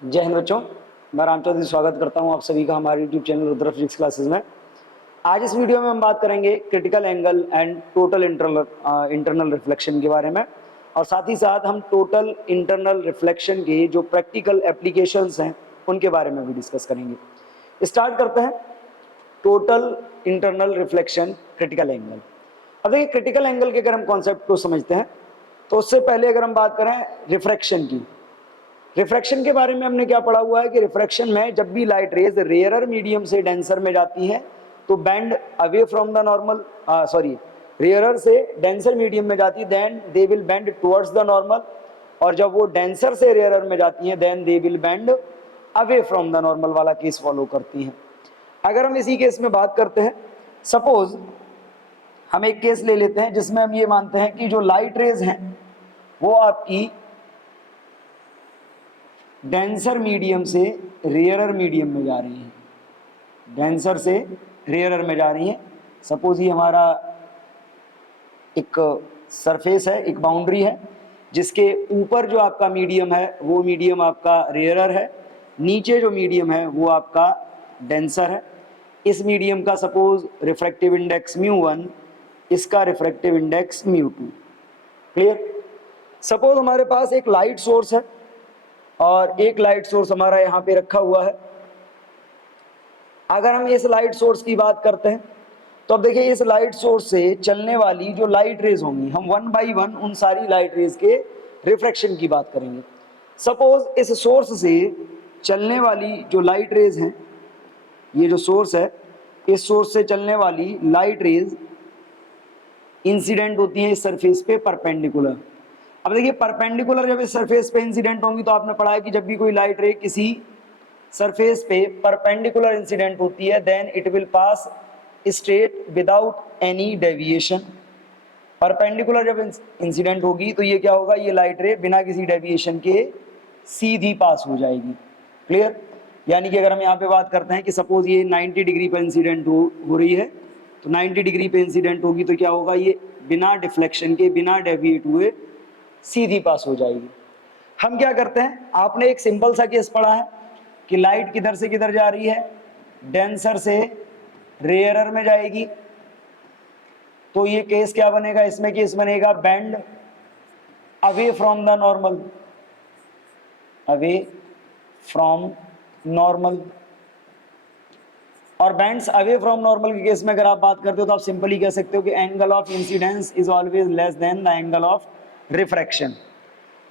जय हिंद बच्चों। मैं राम चौधरी स्वागत करता हूं आप सभी का हमारे YouTube channel Rudra physics classes में। आज इस वीडियो में हम बात करेंगे critical angle and total internal reflection के बारे में, और साथ ही साथ हम टोटल इंटरनल रिफ्लेक्शन के जो प्रैक्टिकल एप्लीकेशंस हैं उनके बारे में भी डिस्कस करेंगे। स्टार्ट करते हैं total internal reflection critical angle. अब देखिए, क्रिटिकल एंगल के अगर हम कॉन्सेप्ट को समझते हैं तो उससे पहले अगर हम बात करें रिफ्रैक्शन की, रिफ्रैक्शन के बारे में हमने क्या पढ़ा हुआ है कि रिफ्रैक्शन में जब भी लाइट रेज रेयरर मीडियम से डेंसर में जाती है तो bend away from the normal, rarer से डेंसर मीडियम में जाती है then they will bend towards the normal, और जब वो डेंसर से रेयरर में जाती हैं then they will bend away from the normal वाला केस फॉलो करती हैं। अगर हम इसी केस में बात करते हैं, सपोज हम एक केस ले लेते हैं जिसमें हम ये मानते हैं कि जो लाइट रेज हैं वो आपकी डेंसर मीडियम से रेयरर मीडियम में जा रही हैं, डेंसर से रेयरर में जा रही हैं। सपोज ये हमारा एक सरफेस है, एक बाउंड्री है जिसके ऊपर जो आपका मीडियम है वो मीडियम आपका रेयरर है, नीचे जो मीडियम है वो आपका डेंसर है। इस मीडियम का सपोज रिफ्रैक्टिव इंडेक्स μ1, इसका रिफ्रैक्टिव इंडेक्स μ2। क्लियर। सपोज हमारे पास एक लाइट सोर्स है और एक लाइट सोर्स हमारा यहाँ पे रखा हुआ है। अगर हम इस लाइट सोर्स की बात करते हैं तो अब देखिए, इस लाइट सोर्स से चलने वाली जो लाइट रेज होंगी, हम वन बाई वन उन सारी लाइट रेज के रिफ्रैक्शन की बात करेंगे। सपोज इस सोर्स से चलने वाली जो लाइट रेज हैं, ये जो सोर्स है, इस सोर्स से चलने वाली लाइट रेज इंसिडेंट होती है इस सरफेस पे परपेंडिकुलर। अब देखिए, परपेंडिकुलर जब इस सरफेस पे इंसिडेंट होंगी तो आपने पढ़ा है कि जब भी कोई लाइट रे किसी सरफेस पे परपेंडिकुलर इंसिडेंट होती है then it will pass straight without any deviation. Perpendicular जब इंसिडेंट होगी तो ये क्या होगा, ये लाइट रे बिना किसी डेविएशन के सीधी पास हो जाएगी। क्लियर। यानी कि अगर हम यहाँ पे बात करते हैं कि सपोज ये 90 डिग्री पर इंसिडेंट हो रही है तो 90 डिग्री पे इंसिडेंट होगी तो क्या होगा, ये बिना डिफ्लेक्शन के, बिना डेविएट हुए सीधी पास हो जाएगी। हम क्या करते हैं, आपने एक सिंपल सा केस पढ़ा है कि लाइट किधर से किधर जा रही है, डेंसर से रेयरर में जाएगी। तो ये केस क्या बनेगा, इसमें केस बनेगा bend away from the normal, away from normal. और बैंड्स अवे फ्रॉम नॉर्मल के केस में अगर आप बात करते हो तो आप सिंपली कह सकते हो कि angle of incidence is always less than the angle of refraction.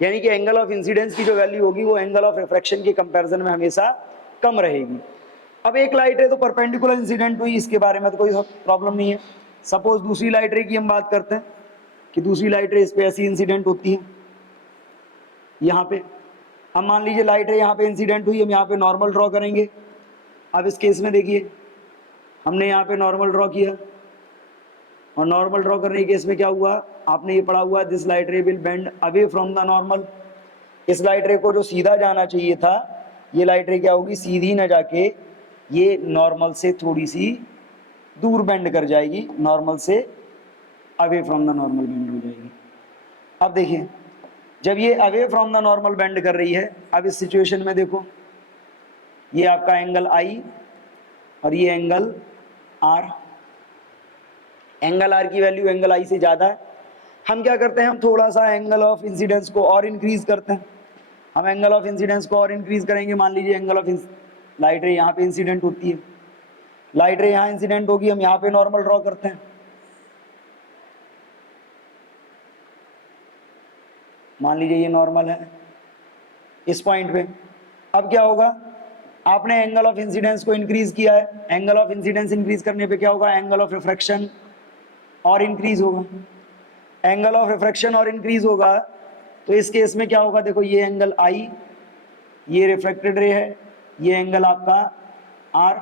यानी कि एंगल ऑफ इंसिडेंस की जो वैल्यू होगी वो एंगल ऑफ रिफ्रैक्शन के कंपैरिजन में हमेशा कम रहेगी। अब एक लाइट रे तो परपेंडिकुलर इंसिडेंट हुई, इसके बारे में तो कोई प्रॉब्लम नहीं है। सपोज दूसरी लाइट रे की हम बात करते हैं कि दूसरी लाइट रे इस पे ऐसी इंसिडेंट होती है यहाँ पे। हम मान लीजिए लाइट रे यहाँ पे इंसिडेंट हुई, हम यहाँ पे नॉर्मल ड्रॉ करेंगे। अब इस केस में देखिए, हमने यहाँ पे नॉर्मल ड्रॉ किया और नॉर्मल ड्रॉ करने के केस में क्या हुआ, आपने ये पढ़ा हुआ this light ray will bend away from the normal. इस लाइट रे को जो सीधा जाना चाहिए था, ये लाइट रे क्या होगी, सीधी ना जाके ये नॉर्मल से थोड़ी सी दूर बेंड कर जाएगी, नॉर्मल से away from the normal bend हो जाएगी। अब देखिए, जब ये away from the normal bend कर रही है, अब इस सिचुएशन में देखो, ये आपका एंगल आई और ये एंगल आर। एंगल आर की वैल्यू एंगल आई से ज़्यादा है। हम क्या करते हैं, हम थोड़ा सा एंगल ऑफ इंसिडेंस को और इंक्रीज करते हैं। हम एंगल ऑफ इंसिडेंस को और इंक्रीज करेंगे। मान लीजिए एंगल ऑफ लाइट रे यहाँ पे इंसिडेंट होती है, लाइट रे यहाँ इंसिडेंट होगी, हम यहाँ पे नॉर्मल ड्रॉ करते हैं। मान लीजिए ये नॉर्मल है इस पॉइंट पे। अब क्या होगा, आपने एंगल ऑफ इंसिडेंस को इंक्रीज किया है, एंगल ऑफ इंसिडेंस इंक्रीज करने पे क्या होगा, एंगल ऑफ रिफ्रैक्शन और इंक्रीज होगा। एंगल ऑफ रिफ्रैक्शन और इंक्रीज होगा तो इस केस में क्या होगा, देखो ये एंगल आई, ये रिफ्रैक्टेड रे है, ये एंगल आपका आर।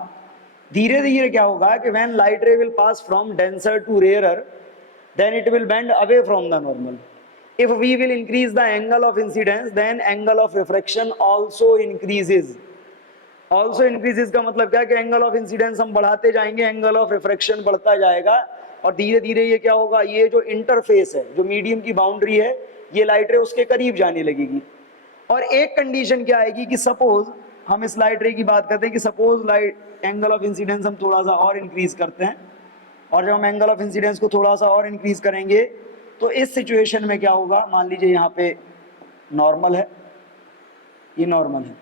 धीरे धीरे क्या होगा कि when light ray will pass from denser to rarer then it will bend away from the normal. If we will increase the angle of incidence, then angle of refraction also increases. Also increases का मतलब क्या है कि angle of incidence हम बढ़ाते जाएंगे, angle of refraction बढ़ता जाएगा, और धीरे धीरे ये क्या होगा, ये जो इंटरफेस है, जो मीडियम की बाउंड्री है, ये लाइट रे उसके करीब जाने लगेगी। और एक कंडीशन क्या आएगी कि सपोज हम इस लाइट रे की बात करते हैं कि suppose light angle of incidence हम थोड़ा सा और इंक्रीज करते हैं, और जब हम एंगल ऑफ इंसिडेंस को थोड़ा सा और इंक्रीज करेंगे तो इस सिचुएशन में क्या होगा, मान लीजिए यहाँ पे नॉर्मल है, ये नॉर्मल है।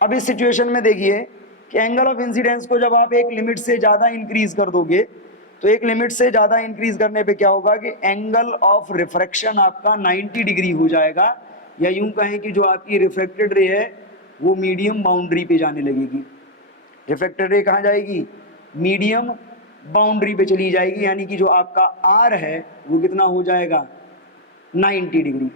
अब इस सिचुएशन में देखिए कि एंगल ऑफ इंसिडेंस को जब आप एक लिमिट से ज़्यादा इंक्रीज कर दोगे तो एक लिमिट से ज़्यादा इंक्रीज करने पे क्या होगा कि एंगल ऑफ रिफ्रैक्शन आपका 90 डिग्री हो जाएगा, या यूं कहें कि जो आपकी रिफ्लेक्टेड रे है वो मीडियम बाउंड्री पे जाने लगेगी। रिफ्लेक्टेड रे कहाँ जाएगी, मीडियम बाउंड्री पे चली जाएगी, यानी कि जो आपका आर है वो कितना हो जाएगा 90 डिग्री।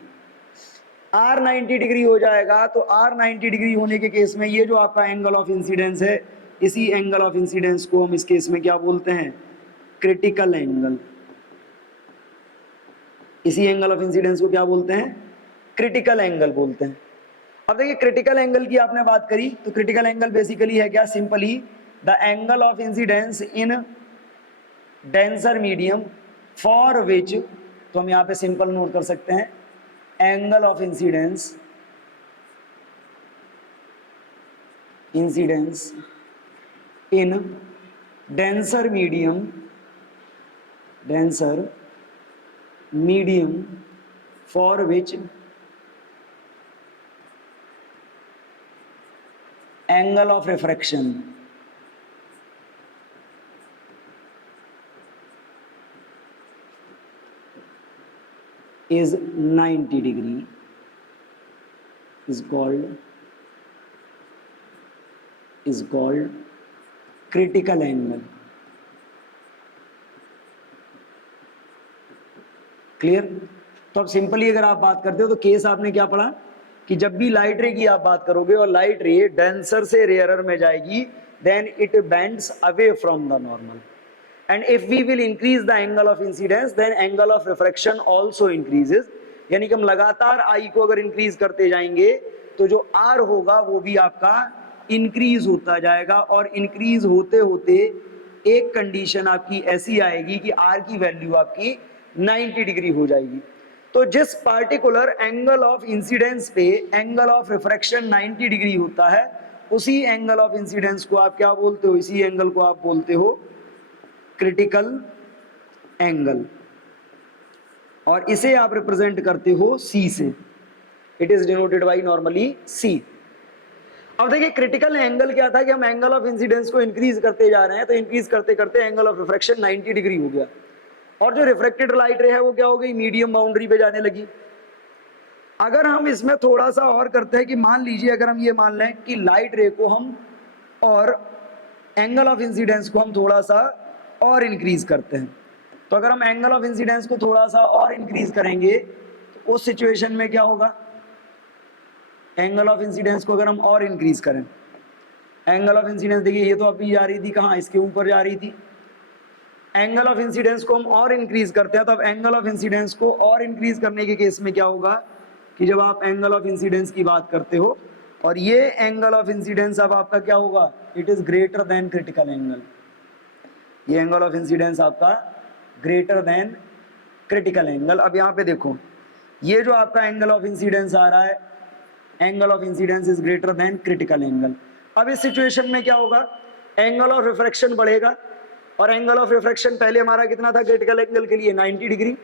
आर 90 डिग्री हो जाएगा, तो आर 90 डिग्री होने के केस में ये जो आपका एंगल ऑफ इंसिडेंस है, इसी एंगल ऑफ इंसिडेंस को हम इस केस में क्या बोलते हैं, क्रिटिकल एंगल। इसी एंगल ऑफ इंसिडेंस को क्या बोलते हैं, क्रिटिकल एंगल बोलते हैं। अब देखिए क्रिटिकल एंगल की आपने बात करी, तो क्रिटिकल एंगल बेसिकली है क्या, simply the angle of incidence in denser medium for which, तो हम यहाँ पे सिंपल नोट कर सकते हैं angle of incidence in denser medium for which angle of refraction is 90 degree is called critical angle। Clear. तो अब सिंपली अगर आप बात करते हो तो केस आपने क्या पढ़ा कि जब भी लाइट रे की आप बात करोगे और लाइट रे डेंसर से रेयरर में जाएगी, then it bends away from the normal, and if we will increase the angle of incidence then angle of refraction also increases। यानी कि हम लगातार I को अगर इंक्रीज करते जाएंगे तो जो R होगा वो भी आपका इंक्रीज होता जाएगा, और इंक्रीज होते होते एक कंडीशन आपकी ऐसी आएगी कि R की वैल्यू आपकी 90 डिग्री हो जाएगी। तो जिस पार्टिकुलर एंगल ऑफ इंसिडेंस पे एंगल ऑफ रिफ्रैक्शन 90 डिग्री होता है, उसी एंगल ऑफ इंसिडेंस को आप क्या बोलते हो, इसी एंगल को आप बोलते हो क्रिटिकल एंगल, और इसे आप रिप्रेजेंट करते हो C से। It is denoted by normally C। अब देखिए क्रिटिकल एंगल क्या था कि हम एंगल ऑफ इंसिडेंस को इंक्रीज करते जा रहे हैं, तो इंक्रीज करते करते एंगल ऑफ रिफ्रैक्शन 90 डिग्री हो गया, और जो रिफ्रैक्टेड लाइट रे है वो क्या हो गई, मीडियम बाउंड्री पे जाने लगी। अगर हम इसमें थोड़ा सा और करते हैं कि मान लीजिए अगर हम ये मान लें कि लाइट रे को हम और एंगल ऑफ इंसिडेंस को हम थोड़ा सा और इंक्रीज करते हैं, तो अगर हम एंगल ऑफ इंसिडेंस को थोड़ा सा और इंक्रीज करेंगे तो उस सिचुएशन में क्या होगा, एंगल ऑफ इंसिडेंस को अगर हम और इंक्रीज करें, एंगल ऑफ इंसिडेंस देखिए ये तो अभी जा रही थी कहाँ, इसके ऊपर जा रही थी। एंगल ऑफ इंसिडेंस को हम और इंक्रीज करते हैं, तो अब एंगल ऑफ इंसिडेंस को और इंक्रीज करने के केस में क्या होगा कि जब आप एंगल ऑफ इंसिडेंस की बात करते हो और ये एंगल ऑफ इंसिडेंस अब आपका क्या होगा, it is greater than critical angle. ये एंगल ऑफ इंसिडेंस आपका ग्रेटर देन क्रिटिकल एंगल। अब यहाँ पे देखो ये जो आपका एंगल ऑफ इंसिडेंस आ रहा है, angle of incidence is greater than critical angle. अब इस सिचुएशन में क्या होगा, एंगल ऑफ रिफ्रैक्शन बढ़ेगा, और एंगल ऑफ रिफ्रैक्शन पहले हमारा कितना था क्रिटिकल एंगल के लिए 90 डिग्री।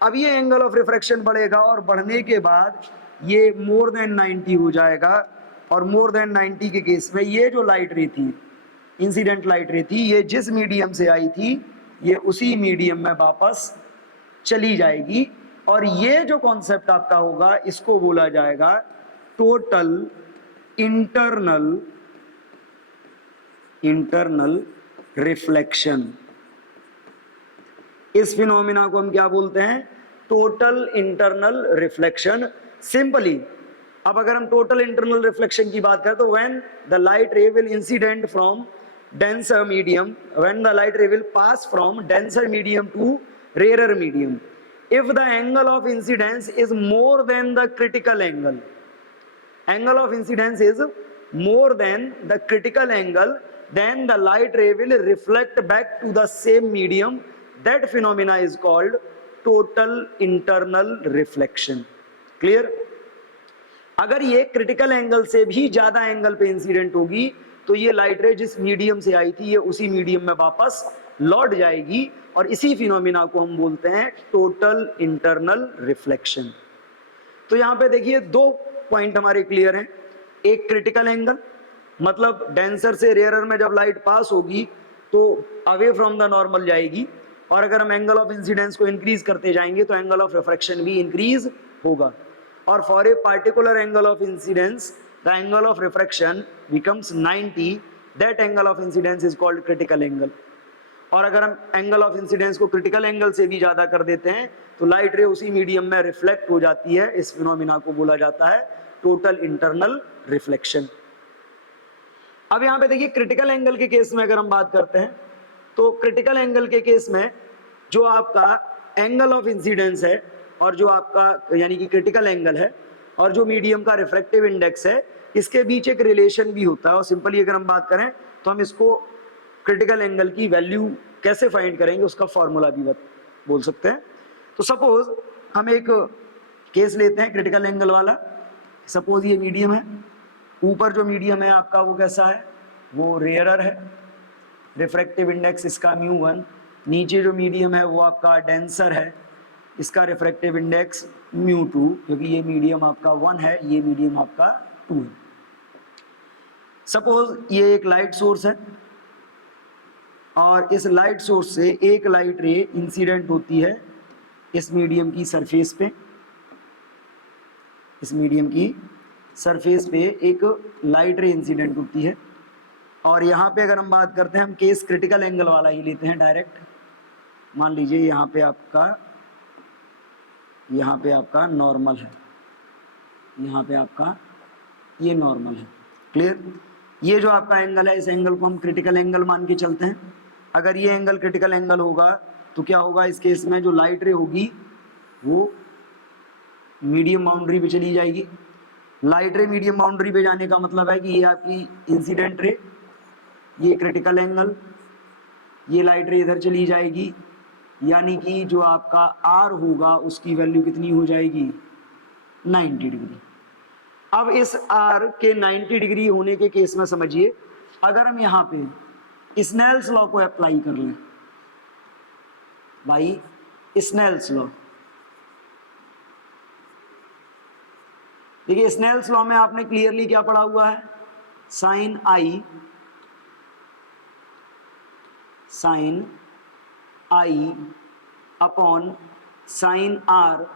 अब ये एंगल ऑफ रिफ्रैक्शन बढ़ेगा और बढ़ने के बाद ये मोर देन 90 हो जाएगा, और मोर देन 90 के केस में ये जो लाइट रे थी, इंसिडेंट लाइट रे थी, ये जिस मीडियम से आई थी ये उसी मीडियम में वापस चली जाएगी, और ये जो कॉन्सेप्ट आपका होगा इसको बोला जाएगा टोटल इंटरनल रिफ्लेक्शन। इस फिनोमिना को हम क्या बोलते हैं, टोटल इंटरनल रिफ्लेक्शन। सिंपली अब अगर हम टोटल इंटरनल रिफ्लेक्शन की बात करें तो when the light ray will incident from denser medium, when the light ray will pass from denser medium to rarer medium, if the angle of incidence is more than the critical angle, angle of incidence is more than the critical angle, then the light ray will reflect back to the same medium. That phenomena is called total internal reflection. Clear? अगर ये critical angle से भी ज्यादा angle पे incident होगी तो ये light रे जिस मीडियम से आई थी ये उसी मीडियम में वापस लौट जाएगी, और इसी फिनोमिना को हम बोलते हैं टोटल इंटरनल रिफ्लेक्शन। तो यहां पे देखिए दो पॉइंट हमारे क्लियर हैं। एक क्रिटिकल एंगल, मतलब डेंसर से रेयरर में जब लाइट पास होगी तो अवे फ्रॉम द नॉर्मल जाएगी, और अगर हम एंगल ऑफ इंसिडेंस को इंक्रीज करते जाएंगे तो एंगल ऑफ रिफ्रैक्शन भी इंक्रीज होगा। और for a particular angle of incidence the angle of refraction becomes 90, that angle of incidence is called critical angle. और अगर हम एंगल ऑफ इंसिडेंस को क्रिटिकल एंगल से भी ज्यादा कर देते हैं तो लाइट रे उसी मीडियम में रिफ्लेक्ट हो जाती है। इस फिनोमिना को बोला जाता है टोटल इंटरनल रिफ्लेक्शन। अब यहां पे देखिए क्रिटिकल एंगल के केस में अगर हम बात करते हैं तो क्रिटिकल एंगल के केस में जो आपका एंगल ऑफ इंसिडेंस है और जो आपका यानी कि क्रिटिकल एंगल है और जो मीडियम का रिफ्रैक्टिव इंडेक्स है, इसके बीच एक रिलेशन भी होता है। और सिंपली अगर हम बात करें तो हम इसको क्रिटिकल एंगल की वैल्यू कैसे फाइंड करेंगे उसका फॉर्मूला भी बोल सकते हैं। तो सपोज हम एक केस लेते हैं क्रिटिकल एंगल वाला। सपोज ये मीडियम है, ऊपर जो मीडियम है आपका वो कैसा है, वो रेयरर है, रिफ्रैक्टिव इंडेक्स इसका μ1। नीचे जो मीडियम है वो आपका डेंसर है, इसका रिफ्रैक्टिव इंडेक्स μ2, क्योंकि ये मीडियम आपका 1 है, ये मीडियम आपका 2 है। सपोज ये एक लाइट सोर्स है और इस लाइट सोर्स से एक लाइट रे इंसिडेंट होती है इस मीडियम की सरफेस पे। इस मीडियम की सरफेस पे एक लाइट रे इंसिडेंट होती है, और यहाँ पे अगर हम बात करते हैं, हम केस क्रिटिकल एंगल वाला ही लेते हैं डायरेक्ट। मान लीजिए यहाँ पे आपका नॉर्मल है, यहाँ पे आपका ये नॉर्मल है। क्लियर? ये जो आपका एंगल है इस एंगल को हम क्रिटिकल एंगल मान के चलते हैं। अगर ये एंगल क्रिटिकल एंगल होगा तो क्या होगा, इस केस में जो लाइट रे होगी वो मीडियम बाउंड्री पे चली जाएगी। लाइट रे मीडियम बाउंड्री पे जाने का मतलब है कि ये आपकी इंसिडेंट रे, ये क्रिटिकल एंगल, ये लाइट रे इधर चली जाएगी, यानी कि जो आपका आर होगा उसकी वैल्यू कितनी हो जाएगी, 90 डिग्री। अब इस आर के 90 डिग्री होने के केस में समझिए, अगर हम यहाँ पे स्नेल्स लॉ को अप्लाई कर लें, भाई स्नेल्स लॉ, देखिए स्नेल्स लॉ में आपने क्लियरली क्या पढ़ा हुआ है, sine i upon sine r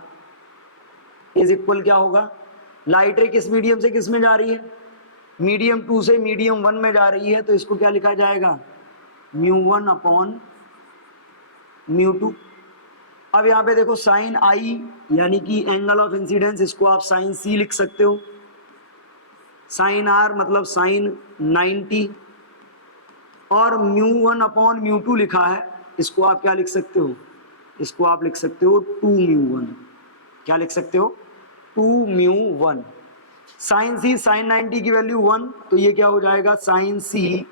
is equal क्या होगा, लाइट रे किस मीडियम से किस में जा रही है, मीडियम 2 से मीडियम 1 में जा रही है, तो इसको क्या लिखा जाएगा, μ1 अपॉन μ2। अब यहाँ पे देखो साइन आई यानी कि एंगल ऑफ इंसिडेंस, इसको आप साइन सी लिख सकते हो। साइन आर मतलब साइन 90, और μ1 अपॉन μ2 लिखा है, इसको आप क्या लिख सकते हो, इसको आप लिख सकते हो 2μ1। क्या लिख सकते हो, 2μ1। साइन सी, साइन 90 की वैल्यू 1, तो ये क्या हो जाएगा, साइन सी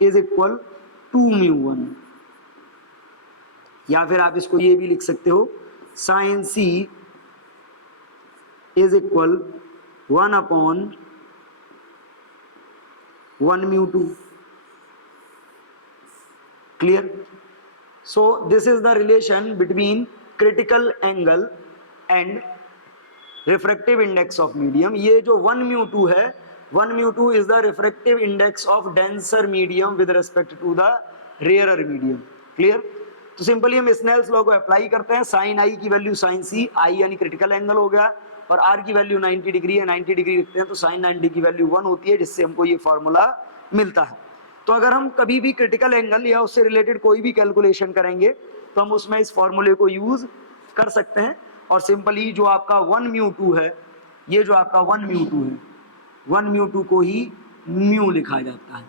इज इक्वल 2μ1। या फिर आप इसको ये भी लिख सकते हो, sine C is equal 1 upon 1μ2। Clear? So this is the relation between critical angle and refractive index of medium. ये जो 1μ2 है, 1μ2 is the refractive index of denser medium with respect to the rarer medium. Clear? तो simply हम Snell's law को apply करते हैं। Sign आई की value sign सी, आई यानी क्रिटिकल एंगल हो गया, और आर की वैल्यू 90 डिग्री है, 90 डिग्री लिखते हैं तो साइन 90 की वैल्यू 1 होती है, जिससे हमको ये फॉर्मूला मिलता है। तो अगर हम कभी भी क्रिटिकल एंगल या उससे रिलेटेड कोई भी कैलकुलेशन करेंगे तो हम उसमें इस फॉर्मूले को यूज कर सकते हैं। और सिंपली जो आपका 1μ2 है, ये जो आपका 1μ2 है, 1μ2 को ही म्यू लिखा जाता है।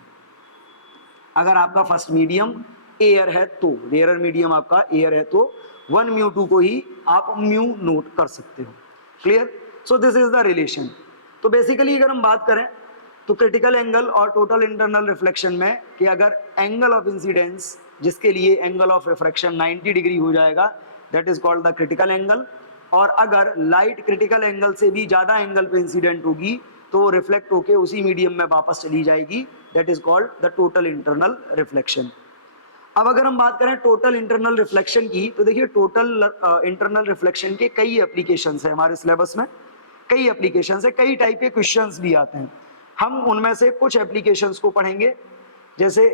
अगर आपका फर्स्ट मीडियम एयर है तो, रेयरर मीडियम आपका एयर है तो 1μ2 को ही आप म्यू नोट कर सकते हो। Clear? So this is the relation. तो बेसिकली अगर हम बात करें तो क्रिटिकल एंगल और टोटल इंटरनल रिफ्लेक्शन में कि अगर एंगल ऑफ इंसिडेंस जिसके लिए एंगल ऑफ रिफ्रैक्शन 90 डिग्री हो जाएगा, that is called the critical angle. और अगर लाइट क्रिटिकल एंगल से भी ज़्यादा एंगल पे इंसिडेंट होगी तो रिफ्लेक्ट होके उसी मीडियम में वापस चली जाएगी, that is called the total internal reflection. अब अगर हम बात करें टोटल इंटरनल रिफ्लेक्शन की, तो देखिए टोटल इंटरनल रिफ्लेक्शन के कई एप्लीकेशंस हैं हमारे सिलेबस में, कई एप्लीकेशंस है, कई टाइप के क्वेश्चंस भी आते हैं। हम उनमें से कुछ एप्लीकेशंस को पढ़ेंगे। जैसे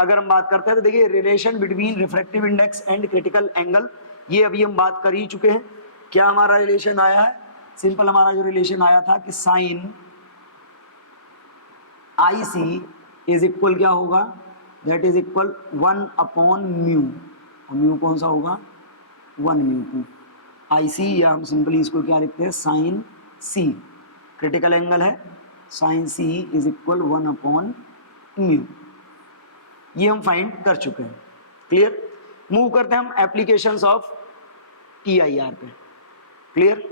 अगर हम बात करते हैं तो देखिए relation between refractive index and critical angle, ये अभी हम बात कर ही चुके हैं। क्या हमारा रिलेशन आया है? सिंपल हमारा जो रिलेशन आया था कि sine i c is equal क्या होगा, दैट इज इक्वल 1/μ, और म्यू कौन सा होगा, 1μ2 आई सी, या हम सिंपली इसको क्या लिखते हैं, साइन सी, क्रिटिकल एंगल है, साइन सी इज इक्वल 1/μ, ये हम फाइंड कर चुके हैं। क्लियर? मूव करते हैं हम एप्लीकेशंस ऑफ TIR पे। क्लियर?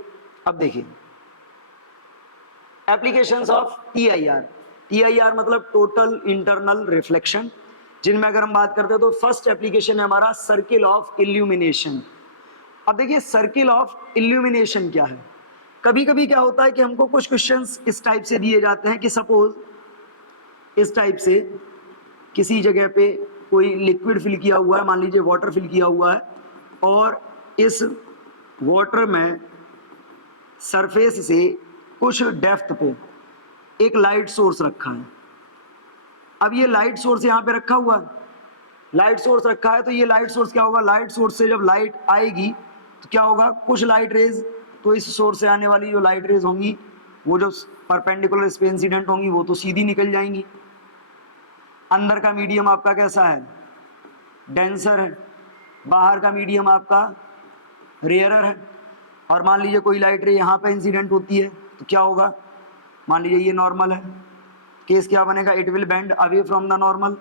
अब देखिए एप्लीकेशंस ऑफ TIR, TIR मतलब टोटल इंटरनल रिफ्लेक्शन, जिनमें अगर हम बात करते हैं तो फर्स्ट एप्लीकेशन है हमारा सर्किल ऑफ इल्यूमिनेशन। अब देखिए सर्किल ऑफ इल्यूमिनेशन क्या है। कभी कभी क्या होता है कि हमको कुछ क्वेश्चंस इस टाइप से दिए जाते हैं कि सपोज इस टाइप से किसी जगह पे कोई लिक्विड फिल किया हुआ है, मान लीजिए वाटर फिल किया हुआ है, और इस वाटर में सरफेस से कुछ डेप्थ पे एक लाइट सोर्स रखा है। अब ये लाइट सोर्स यहाँ पे रखा हुआ है, लाइट सोर्स रखा है, तो ये लाइट सोर्स क्या होगा, लाइट सोर्स से जब लाइट आएगी तो क्या होगा, कुछ लाइट रेज तो इस सोर्स से आने वाली जो लाइट रेज होंगी वो जो परपेंडिकुलर इस पे इंसिडेंट होंगी वो तो सीधी निकल जाएंगी। अंदर का मीडियम आपका कैसा है, डेंसर है, बाहर का मीडियम आपका रेयरर है। और मान लीजिए कोई लाइट रे यहाँ पे इंसिडेंट होती है तो क्या होगा, मान लीजिए ये नॉर्मल है, केस क्या बनेगा, it will bend away from the normal.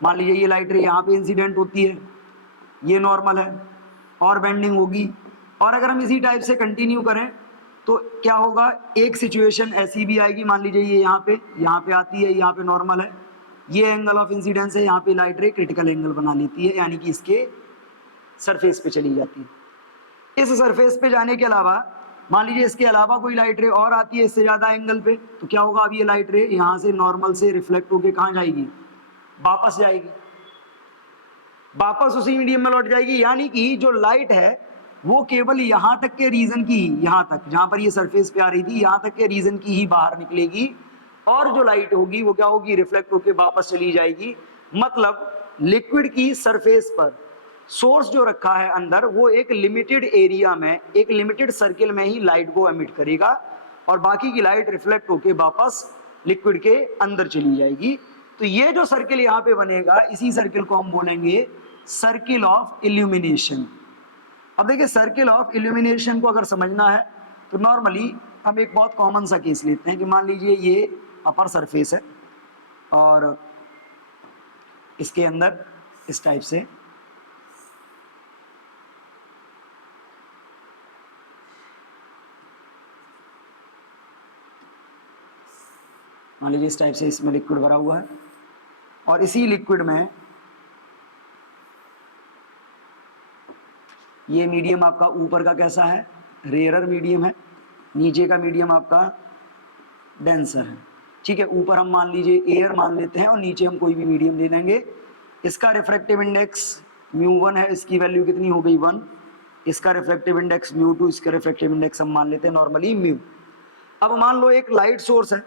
मान लीजिए ये लाइट रे यहाँ पे इंसिडेंट होती है, ये नॉर्मल है और बेंडिंग होगी। और अगर हम इसी टाइप से कंटिन्यू करें तो क्या होगा, एक सिचुएशन ऐसी भी आएगी, मान लीजिए ये यहाँ पे आती है, यहाँ पे नॉर्मल है, ये एंगल ऑफ इंसिडेंस है, यहाँ पे लाइट रे क्रिटिकल एंगल बना लेती है, यानी कि इसके सरफेस पे चली जाती है। इस सरफेस पे जाने के अलावा मान लीजिए इसके अलावा कोई लाइट रे और आती है इससे ज़्यादा एंगल पे, तो क्या होगा, अब ये लाइट रे यहाँ से नॉर्मल से रिफ्लेक्ट होके कहाँ जाएगी, वापस जाएगी, वापस उसी मीडियम में लौट जाएगी। यानी कि जो लाइट है वो केवल यहाँ तक के रीजन की ही, यहाँ तक जहाँ पर ये सरफेस पे आ रही थी यहाँ तक के रीजन की ही बाहर निकलेगी, और जो लाइट होगी वो क्या होगी, रिफ्लेक्ट होके वापस चली जाएगी। मतलब लिक्विड की सरफेस पर सोर्स जो रखा है अंदर वो एक लिमिटेड एरिया में, एक लिमिटेड सर्किल में ही लाइट को एमिट करेगा, और बाकी की लाइट रिफ्लेक्ट होके वापस लिक्विड के अंदर चली जाएगी। तो ये जो सर्किल यहाँ पे बनेगा, इसी सर्किल को हम बोलेंगे सर्किल ऑफ इल्यूमिनेशन। अब देखिए सर्किल ऑफ इल्यूमिनेशन को अगर समझना है तो नॉर्मली हम एक बहुत कॉमन सा केस लेते हैं कि मान लीजिए ये अपर सरफेस है और इसके अंदर इस टाइप से मान लीजिए इस टाइप से इसमें लिक्विड भरा हुआ है, और इसी लिक्विड में ये मीडियम आपका ऊपर का कैसा है, रेयरर मीडियम है, नीचे का मीडियम आपका डेंसर है। ठीक है, ऊपर हम मान लीजिए एयर मान लेते हैं और नीचे हम कोई भी मीडियम ले लेंगे। इसका रिफ्रैक्टिव इंडेक्स μ1 है, इसकी वैल्यू कितनी हो गई 1, इसका रिफ्रैक्टिव इंडेक्स μ2, इसका रिफ्रैक्टिव इंडेक्स हम मान लेते हैं नॉर्मली μ। अब मान लो एक लाइट सोर्स है,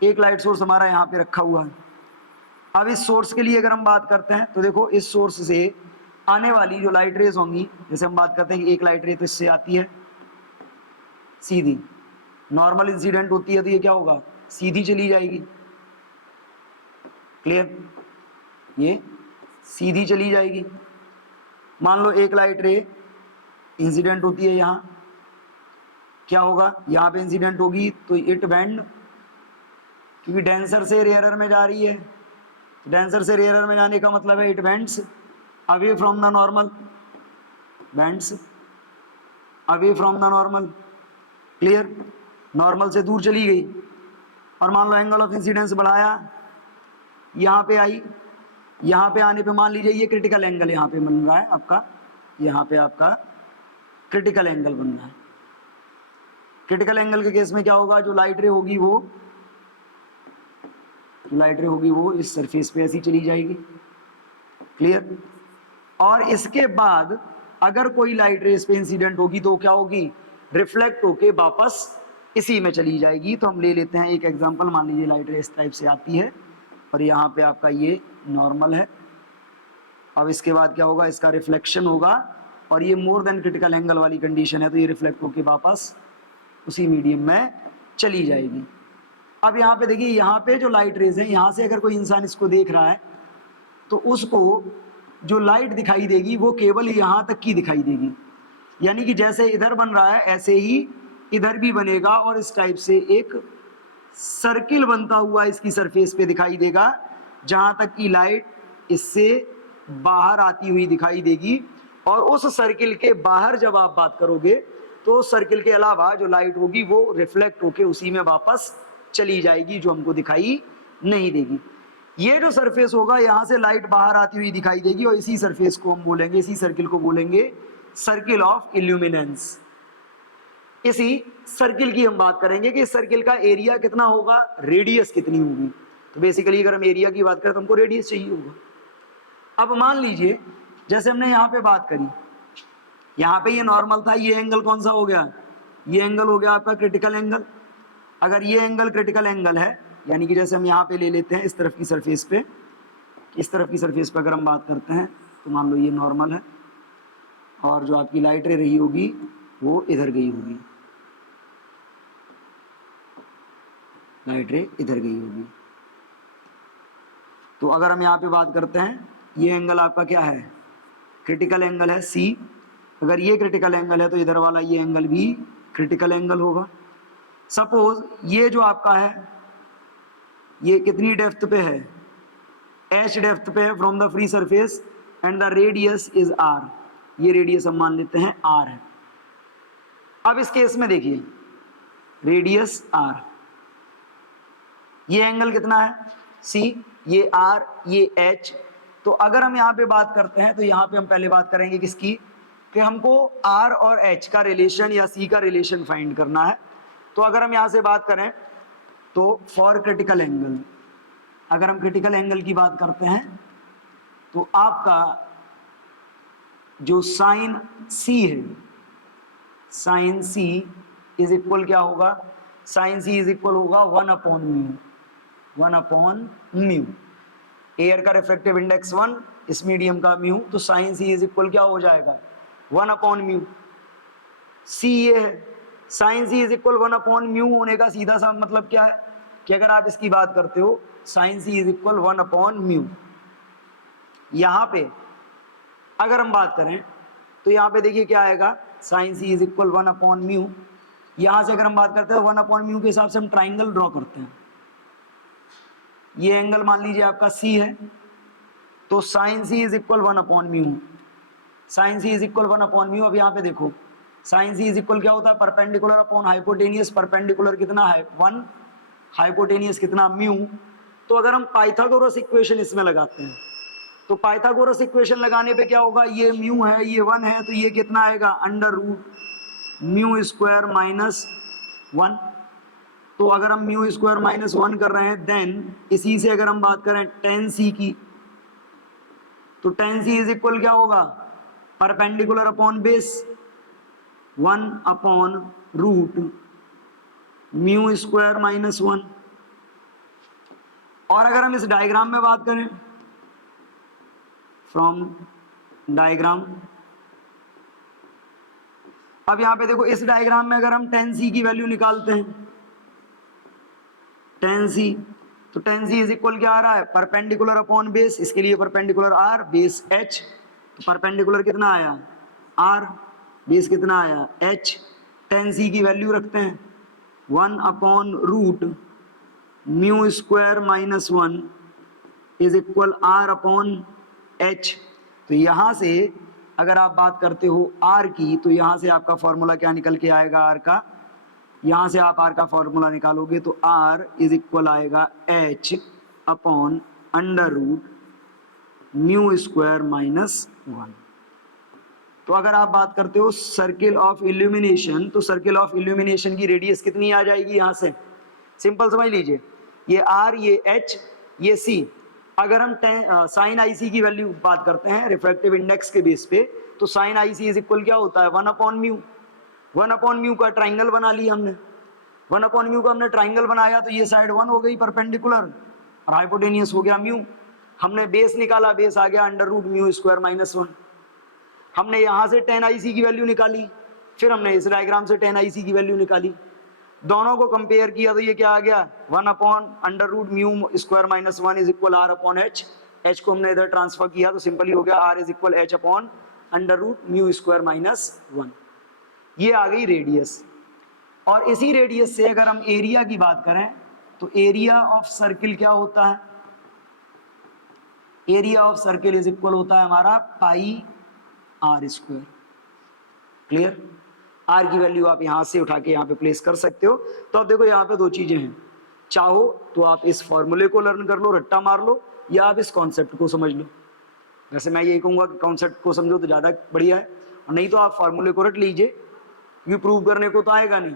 एक लाइट सोर्स हमारा यहाँ पे रखा हुआ है। अब इस सोर्स के लिए अगर हम बात करते हैं तो देखो इस सोर्स से आने वाली जो लाइट रेज होंगी, जैसे हम बात करते हैं कि एक लाइट रे तो इससे आती है सीधी, नॉर्मल इंसिडेंट होती है तो ये क्या होगा, सीधी चली जाएगी। क्लियर, ये सीधी चली जाएगी। मान लो एक लाइट रे इंसिडेंट होती है यहाँ, क्या होगा, यहाँ पे इंसिडेंट होगी तो इट बेंड, क्योंकि डेंसर से रेयरर में जा रही है, डेंसर से रेयरर में जाने का मतलब है it bends away from the normal, bends away from the normal. Clear, normal से दूर चली गई। और मान लो एंगल ऑफ इंसिडेंस बढ़ाया, यहाँ पे आई, यहाँ पे आने पे मान लीजिए ये क्रिटिकल एंगल यहाँ पे बन रहा है आपका, यहाँ पे आपका क्रिटिकल एंगल बन रहा है। क्रिटिकल एंगल के केस में क्या होगा, जो लाइट रे होगी वो इस सरफेस पे ऐसी चली जाएगी, क्लियर। और इसके बाद अगर कोई लाइट रे इस पे इंसिडेंट होगी तो क्या होगी, रिफ्लेक्ट होके वापस इसी में चली जाएगी। तो हम ले लेते हैं एक एग्जांपल, मान लीजिए लाइट रे इस टाइप से आती है और यहाँ पे आपका ये नॉर्मल है। अब इसके बाद क्या होगा, इसका रिफ्लेक्शन होगा और ये मोर देन क्रिटिकल एंगल वाली कंडीशन है, तो ये रिफ्लेक्ट होके वापस उसी मीडियम में चली जाएगी। अब यहाँ पे देखिए, यहाँ पे जो लाइट रेज है, यहाँ से अगर कोई इंसान इसको देख रहा है तो उसको जो लाइट दिखाई देगी वो केवल यहाँ तक की दिखाई देगी। यानी कि जैसे इधर बन रहा है ऐसे ही इधर भी बनेगा और इस टाइप से एक सर्किल बनता हुआ इसकी सरफेस पे दिखाई देगा, जहां तक की लाइट इससे बाहर आती हुई दिखाई देगी। और उस सर्किल के बाहर जब आप बात करोगे तो सर्किल के अलावा जो लाइट होगी वो रिफ्लेक्ट होके उसी में वापस चली जाएगी, जो हमको दिखाई नहीं देगी। ये जो सरफेस होगा, यहां से लाइट बाहर आती हुई दिखाई देगी और इसी सरफेस को हम बोलेंगे, इसी सर्किल को बोलेंगे सर्किल ऑफ इल्यूमिनेंस। इसी सर्किल की हम बात करेंगे कि इस सर्किल का एरिया कितना होगा, रेडियस कितनी होगी। तो बेसिकली अगर हम एरिया की बात करें तो हमको रेडियस चाहिए होगा। अब मान लीजिए जैसे हमने यहाँ पे बात करी, यहाँ पे ये नॉर्मल था, ये एंगल कौन सा हो गया, ये एंगल हो गया आपका क्रिटिकल एंगल। अगर ये एंगल क्रिटिकल एंगल है, यानी कि जैसे हम यहाँ पे ले लेते हैं इस तरफ की सरफेस पे, इस तरफ की सरफेस पे अगर हम बात करते हैं तो मान लो ये नॉर्मल है और जो आपकी लाइट रे रही होगी वो इधर गई होगी, लाइट रे इधर गई होगी। तो अगर हम यहाँ पे बात करते हैं, ये एंगल आपका क्या है, क्रिटिकल एंगल है C। अगर ये क्रिटिकल एंगल है तो इधर वाला ये एंगल भी क्रिटिकल एंगल होगा। सपोज ये जो आपका है ये कितनी डेप्थ पे है, h डेप्थ पे है from the free surface and the radius is r। ये रेडियस हम मान लेते हैं r है। अब इस केस में देखिए रेडियस r, ये एंगल कितना है C, ये R, ये H। तो अगर हम यहाँ पे बात करते हैं तो यहाँ पे हम पहले बात करेंगे किसकी, कि हमको R और H का रिलेशन या C का रिलेशन फाइंड करना है। तो अगर हम यहाँ से बात करें तो फॉर क्रिटिकल एंगल, अगर हम क्रिटिकल एंगल की बात करते हैं तो आपका जो साइन C है, साइन C इज इक्वल क्या होगा, साइन C इज इक्वल होगा 1/μ। एयर का रिफ्रैक्टिव इंडेक्स 1, इस मीडियम का म्यू, तो साइन C इज इक्वल क्या हो जाएगा 1/μ। C ये है, साइन C इज इक्वल 1/μ होने का सीधा सा मतलब क्या है कि अगर आप इसकी बात करते हो साइन C इज इक्वल 1/μ। यहाँ पे अगर हम बात करें तो यहाँ पे देखिए क्या आएगा, साइन C इज इक्वल 1/μ। यहाँ से अगर हम बात करते हैं 1/μ के हिसाब से हम ट्राइंगल ड्रॉ करते हैं। ये एंगल मान लीजिए आपका C है, तो sine C is equal 1/μ। Sine C is equal 1/μ। अब यहाँ पे देखो साइन C इज इक्वल क्या होता है, परपेंडिकुलर अपॉन हाइपोटेनियस। परपेंडिकुलर कितना है 1, हाइपोटेनियस कितना म्यू। तो अगर हम पाइथागोरस इक्वेशन इसमें लगाते हैं तो पाइथागोरस इक्वेशन लगाने पे क्या होगा, ये म्यू है ये 1 है, तो ये कितना आएगा under root mu square minus 1। तो अगर हम म्यू स्क्वायर माइनस 1 कर रहे हैं, देन इसी से अगर हम बात करें tan C की, तो tan C इज इक्वल क्या होगा, परपेंडिकुलर अपॉन बेस 1/रूट म्यू स्क्वायर माइनस 1। और अगर हम इस डायग्राम में बात करें, फ्रॉम डायग्राम, अब यहां पे देखो इस डायग्राम में अगर हम tan C की वैल्यू निकालते हैं, tan C, तो tan C इज इक्वल क्या आ रहा है, परपेंडिकुलर अपॉन बेस, इसके लिए परपेंडिकुलर r, बेस h। तो परपेंडिकुलर कितना आया r, बेस कितना आया h। tan C की वैल्यू रखते हैं 1/रूट mu square minus 1 is equal r/h। तो यहां से अगर आप बात करते हो r की, तो यहां से आपका फॉर्मूला क्या निकल के आएगा r का, यहां से आप r का फॉर्मूला निकालोगे तो r इज इक्वल आएगा h/अंडर रूट म्यू स्क्वायर माइनस 1। तो अगर आप बात करते हो सर्किल ऑफ इल्यूमिनेशन, तो सर्किल ऑफ इल्यूमिनेशन की रेडियस कितनी आ जाएगी यहाँ से, सिंपल समझ लीजिए, ये आर, ये एच, ये सी। अगर हम साइन आई सी की वैल्यू बात करते हैं रिफ्रैक्टिव इंडेक्स के बेस पे, तो sine i c is equal क्या होता है 1/μ। 1/μ का ट्राइंगल बना लिया हमने, 1/μ का हमने ट्राइंगल बनाया तो ये साइड 1 हो गई परपेंडिकुलर और हाइपोटेनियस हो गया म्यू। हमने बेस निकाला, बेस आ गया √μ²-1। हमने यहाँ से tan IC की वैल्यू निकाली, फिर हमने इस डायग्राम से tan IC की वैल्यू निकाली, दोनों को कंपेयर किया तो ये क्या आ गया 1/√μ²-1 इज इक्वल R/H। H को हमने इधर ट्रांसफर किया तो सिंपली हो गया R इज इक्वल H/√μ²-1। ये आ गई रेडियस। और इसी रेडियस से अगर हम एरिया की बात करें तो एरिया ऑफ सर्किल क्या होता है, area of circle is equal होता है हमारा πr²। क्लियर? आर की वैल्यू आप यहां से उठा के यहां पे प्लेस कर सकते हो। तो अब देखो यहाँ पे दो चीजें हैं, चाहो तो आप इस फॉर्मूले को लर्न कर लो, रट्टा मार लो, या आप इस कॉन्सेप्ट को समझ लो। वैसे मैं यही कहूंगा कि कॉन्सेप्ट को समझो तो ज्यादा बढ़िया है, और नहीं तो आप फॉर्मूले को रट लीजिए, क्योंकि प्रूव करने को तो आएगा नहीं,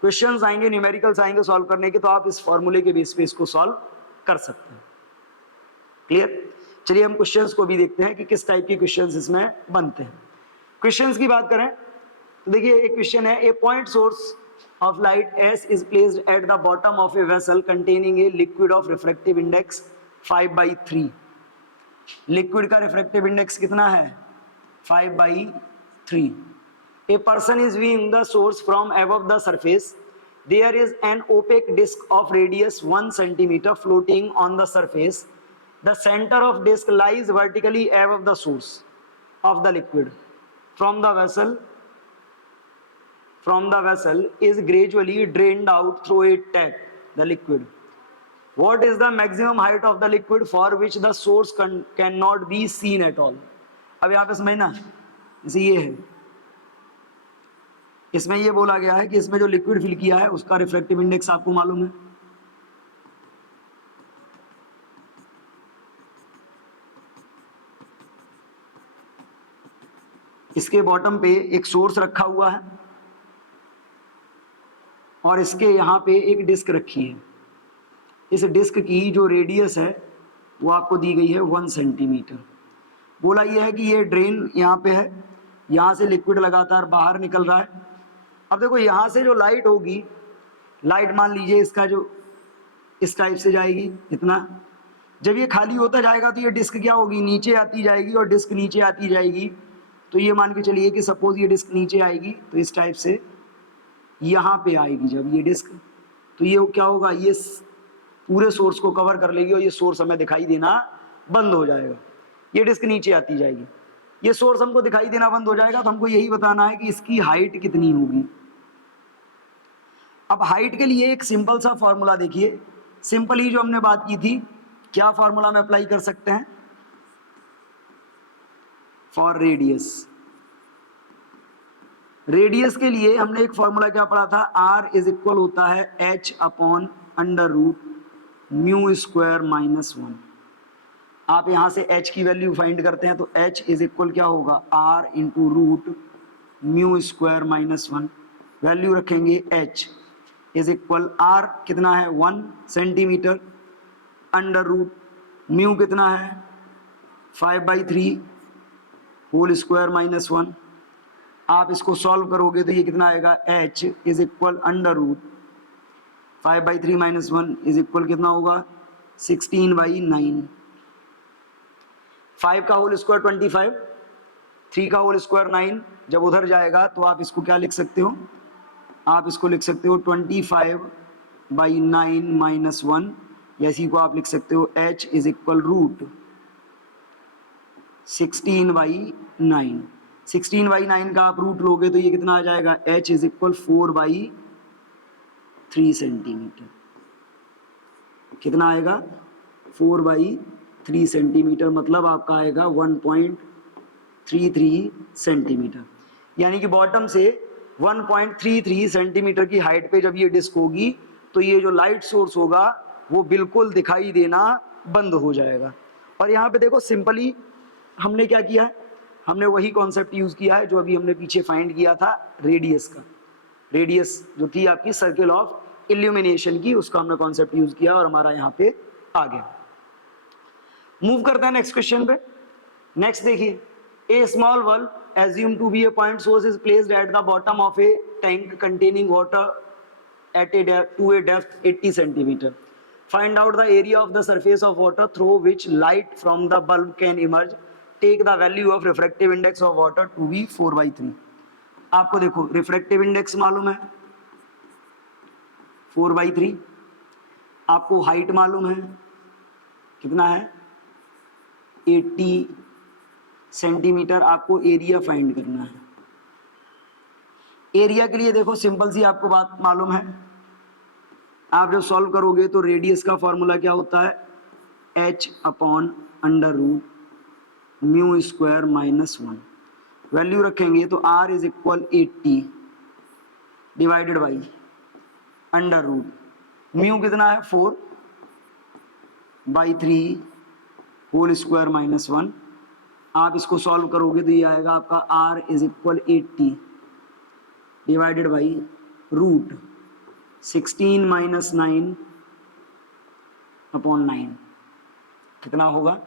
क्वेश्चंस आएंगे, न्यूमेरिकल्स आएंगे सॉल्व करने के, तो आप इस फॉर्मूले के बेस पे इसको सॉल्व कर सकते हैं। क्लियर? चलिए हम क्वेश्चंस को भी देखते हैं कि किस टाइप के क्वेश्चंस इसमें बनते हैं। क्वेश्चंस की बात करें तो देखिए एक क्वेश्चन है, a point source of light S is placed at the bottom of a vessel containing a liquid of refractive index 5/3। Liquid का रिफ्रैक्टिव इंडेक्स कितना है 5/3। A person is viewing the source from above the surface. There is an opaque disc of radius 1 centimeter floating on the surface. The center of disc lies vertically above the source of the liquid. From the vessel is gradually drained out through a tap the liquid. What is the maximum height of the liquid for which the source cannot be seen at all? अब यहाँ पे समझना, जैसे ये है, इसमें ये बोला गया है कि इसमें जो लिक्विड फिल किया है उसका रिफ्रैक्टिव इंडेक्स आपको मालूम है, इसके बॉटम पे एक सोर्स रखा हुआ है और इसके यहाँ पे एक डिस्क रखी है। इस डिस्क की जो रेडियस है वो आपको दी गई है 1 सेंटीमीटर। बोला यह है कि ये ड्रेन यहाँ पे है, यहाँ से लिक्विड लगातार बाहर निकल रहा है। अब देखो यहाँ से जो लाइट होगी, लाइट मान लीजिए इसका जो इस टाइप से जाएगी इतना, जब ये खाली होता जाएगा तो ये डिस्क क्या होगी नीचे आती जाएगी, और डिस्क नीचे आती जाएगी तो ये मान के चलिए कि सपोज ये डिस्क नीचे आएगी तो इस टाइप से यहाँ पे आएगी जब ये डिस्क, तो ये क्या होगा, ये पूरे सोर्स को कवर कर लेगी और ये सोर्स हमें दिखाई देना बंद हो जाएगा। ये डिस्क नीचे आती जाएगी, ये सोर्स हमको दिखाई देना बंद हो जाएगा, तो हमको यही बताना है कि इसकी हाइट कितनी होगी। अब हाइट के लिए एक सिंपल सा फॉर्मूला देखिए, सिंपल ही जो हमने बात की थी, क्या फॉर्मूला में अप्लाई कर सकते हैं फॉर रेडियस। रेडियस के लिए हमने एक फॉर्मूला क्या पढ़ा था, R इज इक्वल होता है H/√μ²-1। आप यहां से H की वैल्यू फाइंड करते हैं तो H इज इक्वल क्या होगा R इंटू √μ²-1। वैल्यू रखेंगे H इज इक्वल R कितना है 1 सेंटीमीटर, √μ कितना है 5/3 होल स्क्वायर -1। आप इसको सॉल्व करोगे तो ये कितना आएगा, H is equal √5/3 - 1 is equal कितना होगा 16/9। 5 का होल स्क्वायर 25, 3 का होल स्क्वायर 9। जब उधर जाएगा तो आप इसको क्या लिख सकते हो, आप इसको लिख सकते हो 25/9 - 1, या इसी को आप लिख सकते हो H इज इक्वल √16/9। 16/9 का आप रूट लोगे तो ये कितना आ जाएगा, H इज इक्वल 4/3 सेंटीमीटर। कितना आएगा 4/3 सेंटीमीटर, मतलब आपका आएगा 1.33 सेंटीमीटर। यानी कि बॉटम से 1.33 सेंटीमीटर की हाइट पे जब ये डिस्क होगी तो ये जो लाइट सोर्स होगा वो बिल्कुल दिखाई देना बंद हो जाएगा। और यहाँ पे देखो सिंपली हमने क्या किया है, हमने वही कॉन्सेप्ट यूज किया है जो अभी हमने पीछे फाइंड किया था रेडियस का। रेडियस जो थी आपकी सर्किल ऑफ इल्यूमिनेशन की, उसका हमने कॉन्सेप्ट यूज किया और हमारा यहाँ पे आ गया। मूव करते हैं नेक्स्ट क्वेश्चन पे। नेक्स्ट देखिए, a small bulb assumed to be a point source is placed at the bottom of a tank containing water at a depth to a depth 80 centimeter. Find out the area of the surface of water through which light from the bulb can emerge. Take the value of refractive index of water to be 4/3. आपको देखो refractive index मालूम है 4/3, आपको height मालूम है कितना है 80 centimetre, आपको एरिया फाइंड करना है। एरिया के लिए देखो सिंपल सी आपको बात मालूम है, आप जब सॉल्व करोगे तो रेडियस का फॉर्मूला क्या होता है h/√μ² -1, वैल्यू रखेंगे तो r is equal 80 divided by √, mu कितना है 4/3 होल स्क्वायर -1। आप इसको सॉल्व करोगे तो ये आएगा आपका r is equal 80 divided by √16 - 9/9, कितना होगा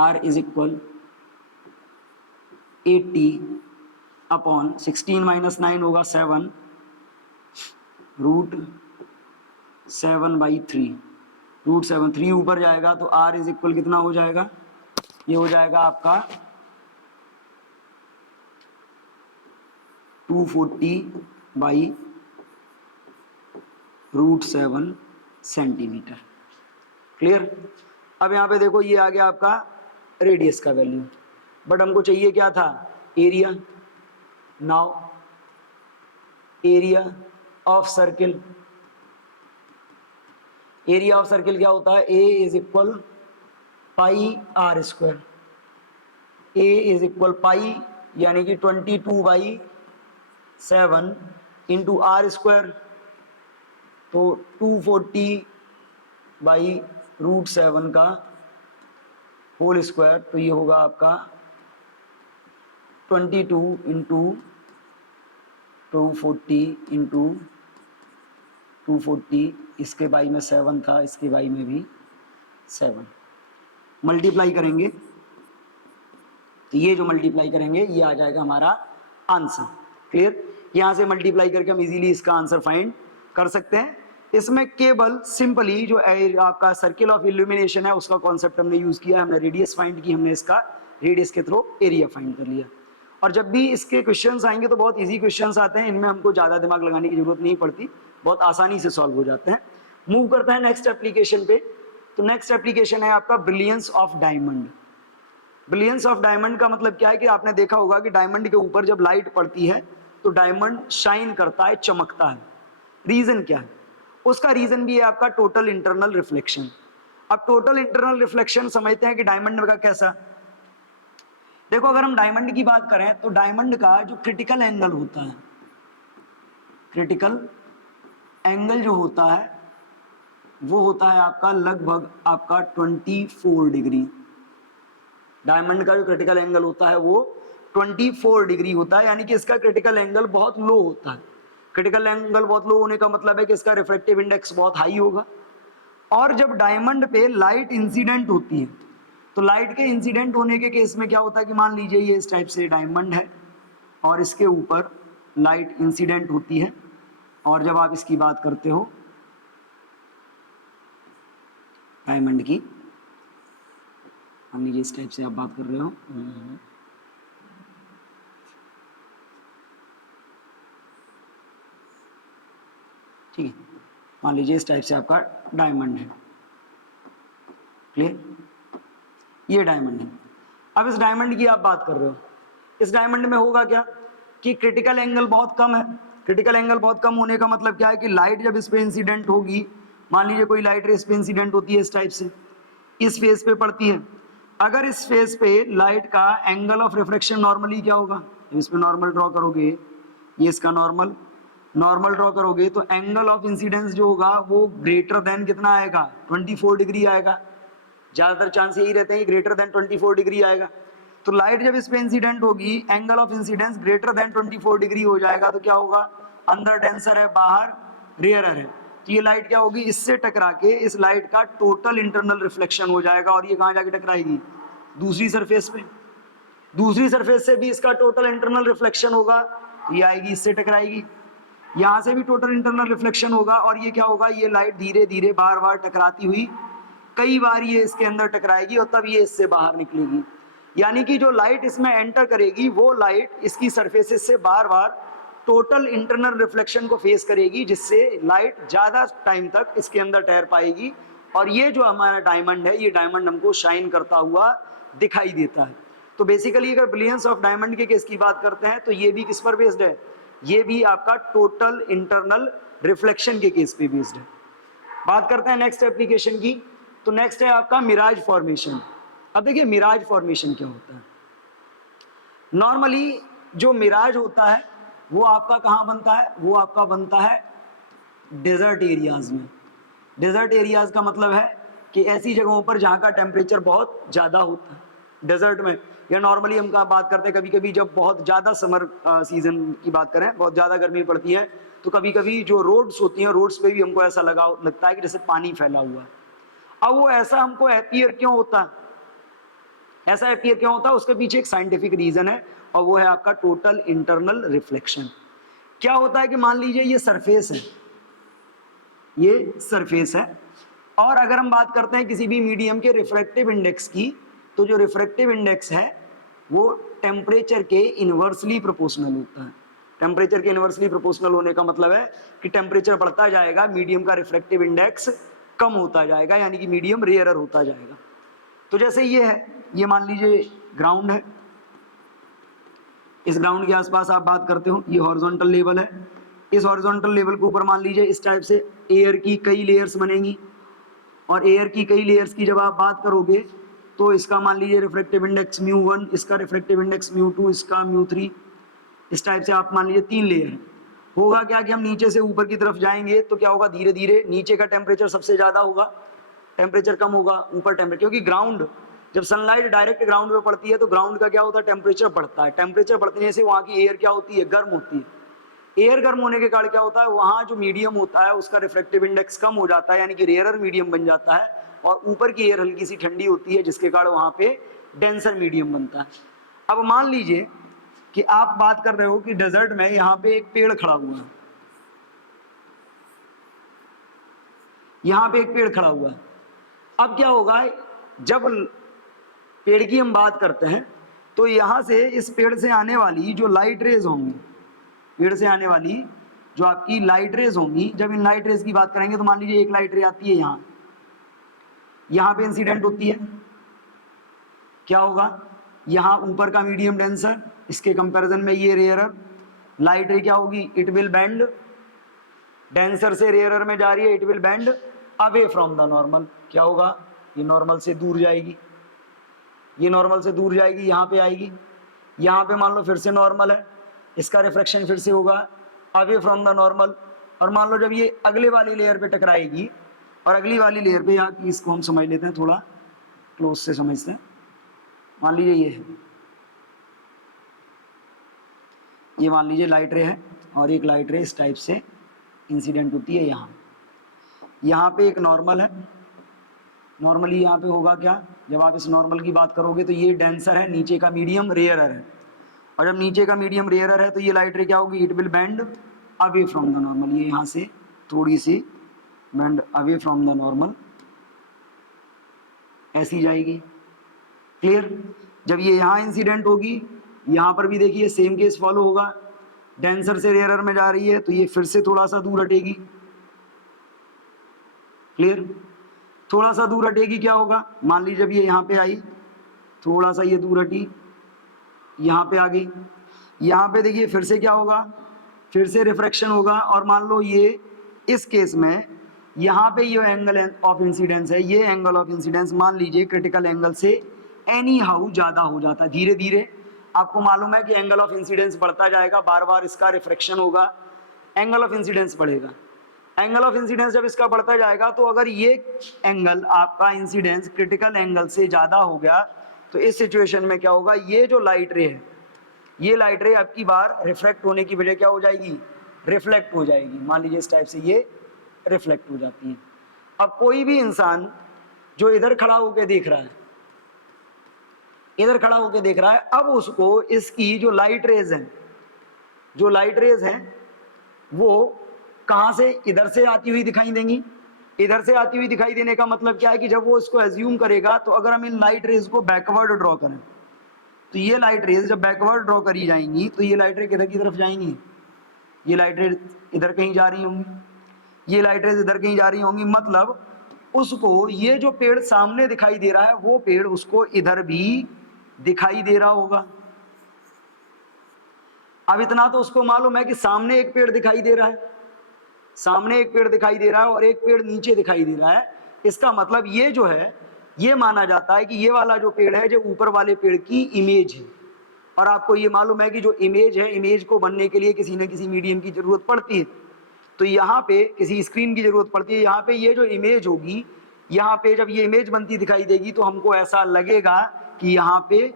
r इज इक्वल 80/16 - 9 होगा 7 √7/3, √7 3 ऊपर जाएगा तो r इज इक्वल कितना हो जाएगा, ये हो जाएगा आपका 240/√7 सेंटीमीटर। क्लियर। अब यहाँ पे देखो ये आ गया आपका रेडियस का वैल्यू, बट हमको चाहिए क्या था area. Now area of circle, area of circle क्या होता है a is equal πr², a is equal pi यानी कि 22/7 इंटू r², तो 240/√7 का होल स्क्वायर, तो ये होगा आपका 22 इंटू 240 इंटू 240, इसके बाई में 7 था, इसके बाई में भी 7, मल्टीप्लाई करेंगे तो ये जो मल्टीप्लाई करेंगे ये आ जाएगा हमारा आंसर। क्लियर। यहाँ से मल्टीप्लाई करके हम इजीली इसका आंसर फाइंड कर सकते हैं। इसमें केवल सिंपली जो आपका सर्किल ऑफ इल्यूमिनेशन है उसका कॉन्सेप्ट हमने यूज किया, हमने रेडियस फाइंड की, हमने इसका रेडियस के थ्रू एरिया फाइंड कर लिया। और जब भी इसके क्वेश्चंस आएंगे तो बहुत इजी क्वेश्चंस आते हैं, इनमें हमको ज़्यादा दिमाग लगाने की जरूरत नहीं पड़ती, बहुत आसानी से सॉल्व हो जाते हैं। मूव करते हैं नेक्स्ट एप्लीकेशन पे। तो नेक्स्ट एप्लीकेशन है आपका brilliance of diamond. Brilliance of diamond का मतलब क्या है कि आपने देखा होगा कि डायमंड के ऊपर जब लाइट पड़ती है तो डायमंड शाइन करता है, चमकता है। रीजन क्या है उसका, रीजन भी है आपका टोटल इंटरनल रिफ्लेक्शन। अब टोटल इंटरनल रिफ्लेक्शन समझते हैं कि डायमंड का कैसा। देखो अगर हम डायमंड की बात करें तो डायमंड का जो क्रिटिकल एंगल होता है, क्रिटिकल एंगल जो होता है वो होता है आपका लगभग आपका 24 डिग्री। डायमंड का जो क्रिटिकल एंगल होता है वो 24 डिग्री होता है, यानी कि इसका क्रिटिकल एंगल बहुत लो होता है। क्रिटिकल एंगल बहुत लो होने का मतलब है कि इसका रिफ्रैक्टिव इंडेक्स बहुत हाई होगा। और जब डायमंड पे लाइट इंसिडेंट होती है तो लाइट के इंसिडेंट होने के केस में क्या होता है कि मान लीजिए ये इस टाइप से डायमंड है और इसके ऊपर लाइट इंसिडेंट होती है, और जब आप इसकी बात करते हो डायमंड की, मान लीजिए इस टाइप से आप बात कर रहे हो, ठीक है, मान लीजिए इस टाइप से आपका डायमंड है। क्लियर। ये डायमंड है। अब इस डायमंड की आप बात कर रहे हो, इस डायमंड में होगा क्या कि क्रिटिकल एंगल बहुत कम है। क्रिटिकल एंगल बहुत कम होने का मतलब क्या है कि लाइट जब इस पे इंसिडेंट होगी, मान लीजिए कोई लाइट इस पे इंसिडेंट होती है इस टाइप से, इस फेस पे पड़ती है, अगर इस फेस पे लाइट का एंगल ऑफ रिफ्रैक्शन नॉर्मली क्या होगा, इस पे नॉर्मल ड्रॉ करोगे, ये इसका नॉर्मल ड्रॉ करोगे तो एंगल ऑफ इंसिडेंस जो होगा वो ग्रेटर देन कितना आएगा 24 डिग्री आएगा। ज्यादातर चांस यही रहते हैं कि ग्रेटर देन 24 डिग्री आएगा। तो लाइट जब इस पे इंसिडेंट होगी, angle of incidence greater than 24 degree हो जाएगा, तो क्या होगा, अंदर डेंसर है, बाहर रेयरर है, तो ये लाइट क्या होगी, इससे टकरा के इस लाइट का टोटल इंटरनल रिफ्लेक्शन हो जाएगा, और ये कहाँ जाके टकराएगी, दूसरी सरफेस पे, दूसरी सरफेस से भी इसका टोटल इंटरनल रिफ्लेक्शन होगा, तो ये आएगी इससे टकराएगी, यहाँ से भी टोटल इंटरनल रिफ्लेक्शन होगा, और ये क्या होगा, ये लाइट धीरे धीरे बार बार टकराती हुई कई बार ये इसके अंदर टकराएगी और तब ये इससे बाहर निकलेगी। यानी कि जो लाइट इसमें एंटर करेगी वो लाइट इसकी सरफेसेस से बार बार टोटल इंटरनल रिफ्लेक्शन को फेस करेगी, जिससे लाइट ज़्यादा टाइम तक इसके अंदर ठहर पाएगी, और ये जो हमारा डायमंड है, ये डायमंड हमको शाइन करता हुआ दिखाई देता है। तो बेसिकली अगर ब्रिलियंस ऑफ डायमंड के केस की बात करते हैं तो ये भी किस पर बेस्ड है, ये भी आपका टोटल इंटरनल रिफ्लेक्शन के केस पे बेस्ड है। बात करते हैं नेक्स्ट एप्लीकेशन की, तो नेक्स्ट है आपका मिराज फॉर्मेशन। अब देखिए मिराज फॉर्मेशन क्या होता है। नॉर्मली जो मिराज होता है वो आपका कहाँ बनता है, वो आपका बनता है डेजर्ट एरियाज में। डेजर्ट एरियाज का मतलब है कि ऐसी जगहों पर जहाँ का टेम्परेचर बहुत ज़्यादा होता है डेजर्ट में, या नॉर्मली हम क्या बात करते हैं, कभी कभी जब बहुत ज़्यादा समर सीजन की बात करें, बहुत ज़्यादा गर्मी पड़ती है, तो कभी कभी जो रोड्स होती हैं, रोड्स पे भी हमको ऐसा लगता है कि जैसे पानी फैला हुआ है। अब वो ऐसा हमको अपीयर क्यों होता है, ऐसा अपीयर क्यों होता है, उसके पीछे एक साइंटिफिक रीजन है, और वो है आपका टोटल इंटरनल रिफ्लेक्शन। क्या होता है कि मान लीजिए ये सरफेस है, ये सरफेस है, और अगर हम बात करते हैं किसी भी मीडियम के रिफ्रैक्टिव इंडेक्स की, तो जो रिफ्रैक्टिव इंडेक्स है वो टेम्परेचर के इनवर्सली प्रोपोर्शनल होता है। टेम्परेचर के इनवर्सली प्रोपोर्शनल होने का मतलब है कि टेम्परेचर बढ़ता जाएगा, मीडियम का रिफ्रैक्टिव इंडेक्स कम होता जाएगा, यानी कि मीडियम रेयरर होता जाएगा। तो जैसे ये है, ये मान लीजिए ग्राउंड है, इस ग्राउंड के आसपास आप बात करते हो, ये हॉरिजॉन्टल लेवल है, इस हॉरिजॉन्टल लेवल के ऊपर मान लीजिए इस टाइप से एयर की कई लेयर्स बनेंगी, और एयर की कई लेयर्स की जब आप बात करोगे तो इसका मान लीजिए रिफ्रैक्टिव इंडेक्स μ1, इसका रिफ्रैक्टिव इंडेक्स μ2, इसका μ3, इस टाइप से आप मान लीजिए 3 लेयर है। होगा क्या कि हम नीचे से ऊपर की तरफ जाएंगे तो क्या होगा, धीरे धीरे नीचे का टेम्परेचर सबसे ज़्यादा होगा, टेम्परेचर कम होगा, ऊपर टेम्परेचर, क्योंकि ग्राउंड जब सनलाइट डायरेक्ट ग्राउंड पे पड़ती है तो ग्राउंड का क्या होता है, टेम्परेचर बढ़ता है। टेम्परेचर बढ़ने से वहाँ की एयर क्या होती है, गर्म होती है। एयर गर्म होने के कारण क्या होता है, वहाँ जो मीडियम होता है उसका रिफ्रैक्टिव इंडेक्स कम हो जाता है, यानी कि रेयरर मीडियम बन जाता है, और ऊपर की एयर हल्की सी ठंडी होती है, जिसके कारण वहाँ पे डेंसर मीडियम बनता है। अब मान लीजिए कि आप बात कर रहे हो कि डेजर्ट में यहाँ पे एक पेड़ खड़ा हुआ है, यहाँ पे एक पेड़ खड़ा हुआ है। अब क्या होगा, जब पेड़ की हम बात करते हैं तो यहाँ से इस पेड़ से आने वाली जो लाइट रेज होंगी, पेड़ से आने वाली जो आपकी लाइट रेज होंगी, जब इन लाइट रेज की बात करेंगे तो मान लीजिए एक लाइट रे आती है यहाँ पे इंसिडेंट होती है, क्या होगा, यहाँ ऊपर का मीडियम डेंसर, इसके कंपैरिजन में ये रेयरर, लाइट रे क्या होगी, इट विल बेंड, डेंसर से रेयरर में जा रही है, it will bend away from the normal. क्या होगा, ये नॉर्मल से दूर जाएगी, ये नॉर्मल से दूर जाएगी, यहाँ पे आएगी, यहाँ पे मान लो फिर से नॉर्मल है, इसका रिफ्लेक्शन फिर से होगा अवे फ्रॉम द नॉर्मल, और मान लो जब ये अगले वाली लेयर पे टकराएगी, और अगली वाली लेयर पे, यहाँ इसको हम समझ लेते हैं, थोड़ा क्लोज से समझते हैं। मान लीजिए ये मान लीजिए लाइट रे है, और एक लाइट रे इस टाइप से इंसिडेंट होती है यहाँ पे एक नॉर्मल है। नॉर्मली यहाँ पे होगा क्या, जब आप इस नॉर्मल की बात करोगे तो ये डेंसर है, नीचे का मीडियम रेयरर है, और जब नीचे का मीडियम रेयरर है तो ये लाइट रे क्या होगी, it will bend away from the normal, ये यहाँ से थोड़ी सी bend away from the normal, ऐसी जाएगी। क्लियर, जब ये यहाँ इंसिडेंट होगी, यहाँ पर भी देखिए सेम केस फॉलो होगा, डेंसर से रेयरर में जा रही है तो ये फिर से थोड़ा सा दूर हटेगी। क्लियर, थोड़ा सा दूर हटेगी, क्या होगा, मान लीजिए जब ये यहाँ पे आई, थोड़ा सा ये दूर हटी, यहाँ पे आ गई, यहाँ पे देखिए फिर से क्या होगा, फिर से रिफ्रैक्शन होगा, और मान लो ये इस केस में यहाँ पे ये एंगल ऑफ इंसिडेंस है, ये एंगल ऑफ इंसिडेंस मान लीजिए क्रिटिकल एंगल से एनी हाउ ज़्यादा हो जाता है। धीरे धीरे आपको मालूम है कि एंगल ऑफ इंसिडेंस बढ़ता जाएगा, बार बार इसका रिफ्रैक्शन होगा, एंगल ऑफ इंसिडेंस बढ़ेगा। एंगल ऑफ इंसिडेंस जब इसका बढ़ता जाएगा तो अगर ये एंगल आपका इंसिडेंस क्रिटिकल एंगल से ज़्यादा हो गया तो इस सिचुएशन में क्या होगा, ये जो लाइट रे है, ये लाइट रे आपकी बार रिफ्रैक्ट होने की वजह क्या हो जाएगी, रिफ्लेक्ट हो जाएगी। मान लीजिए इस टाइप से ये रिफ्लेक्ट हो जाती है। अब कोई भी इंसान जो इधर खड़ा होकर देख रहा है, इधर खड़ा होकर देख रहा है, अब उसको इसकी जो लाइट रेज हैं, जो लाइट रेज हैं वो कहां से, इधर से आती हुई दिखाई देंगी। इधर से आती हुई दिखाई देने का मतलब क्या है कि जब वो इसको एज्यूम करेगा, तो अगर हम इन लाइट रेज को बैकवर्ड ड्रॉ करें, तो ये लाइट रेज जब बैकवर्ड ड्रॉ करी जाएंगी तो ये लाइट रे किधर की तरफ जाएंगी, ये लाइट रेज इधर कहीं जा रही होंगी, ये लाइट रेज इधर कहीं जा रही होंगी। मतलब उसको ये जो पेड़ सामने दिखाई दे रहा है, वो पेड़ उसको इधर भी दिखाई दे रहा होगा। अब इतना तो उसको मालूम है कि सामने एक पेड़ दिखाई दे रहा है, सामने एक पेड़ दिखाई दे रहा है और एक पेड़ नीचे दिखाई दे रहा है। इसका मतलब ये जो है, ये माना जाता है कि ये वाला जो पेड़ है जो ऊपर वाले पेड़ की इमेज है। और आपको ये मालूम है कि जो इमेज है, इमेज को बनने के लिए किसी न किसी मीडियम की जरूरत पड़ती है। तो यहाँ पे किसी स्क्रीन की जरूरत पड़ती है। यहाँ पे ये जो इमेज होगी, यहाँ पे जब ये इमेज बनती दिखाई देगी तो हमको ऐसा लगेगा कि यहाँ पे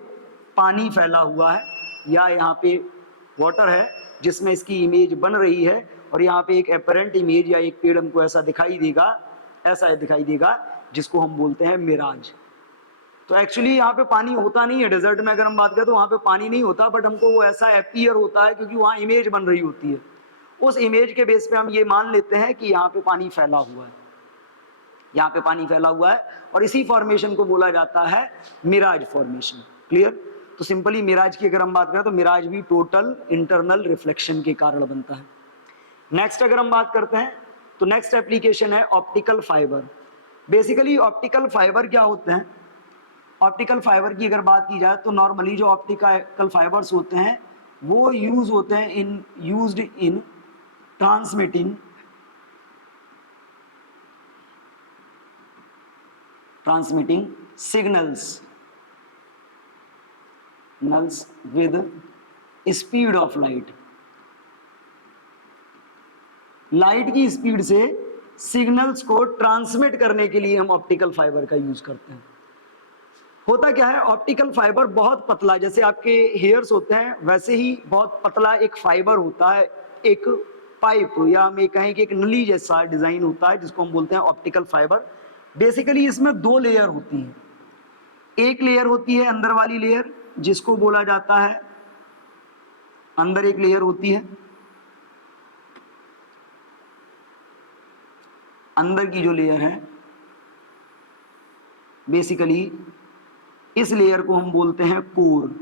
पानी फैला हुआ है या यहाँ पे वाटर है जिसमें इसकी इमेज बन रही है, और यहाँ पे एक एपरेंट इमेज या एक पेड़ हमको ऐसा दिखाई देगा, ऐसा दिखाई देगा जिसको हम बोलते हैं मिराज। तो एक्चुअली यहाँ पे पानी होता नहीं है, डेजर्ट में अगर हम बात करें तो वहाँ पे पानी नहीं होता, बट हमको वो ऐसा अपीयर होता है क्योंकि वहाँ इमेज बन रही होती है। उस इमेज के बेस पे हम ये मान लेते हैं कि यहाँ पे पानी फैला हुआ है, यहाँ पे पानी फैला हुआ है, और इसी फॉर्मेशन को बोला जाता है मिराज फॉर्मेशन। क्लियर? तो सिंपली मिराज की अगर हम बात करें तो मिराज भी टोटल इंटरनल रिफ्लेक्शन के कारण बनता है। नेक्स्ट अगर हम बात करते हैं तो नेक्स्ट एप्लीकेशन है optical fibre. Basically optical fibre क्या होते हैं? ऑप्टिकल फाइबर की अगर बात की जाए तो नॉर्मली जो ऑप्टिकल फाइबर्स होते हैं वो यूज होते हैं used in transmitting signals with speed of light. Light की स्पीड से सिग्नल्स को ट्रांसमिट करने के लिए हम ऑप्टिकल फाइबर का यूज करते हैं। होता क्या है, ऑप्टिकल फाइबर बहुत पतला, जैसे आपके हेयर्स होते हैं वैसे ही बहुत पतला एक फाइबर होता है, एक पाइप या हम ये कहें कि एक नली जैसा डिजाइन होता है जिसको हम बोलते हैं ऑप्टिकल फाइबर। बेसिकली इसमें दो लेयर होती हैं। एक लेयर होती है अंदर वाली लेयर जिसको बोला जाता है, अंदर एक लेयर होती है, अंदर की जो लेयर है बेसिकली इस लेयर को हम बोलते हैं कोर,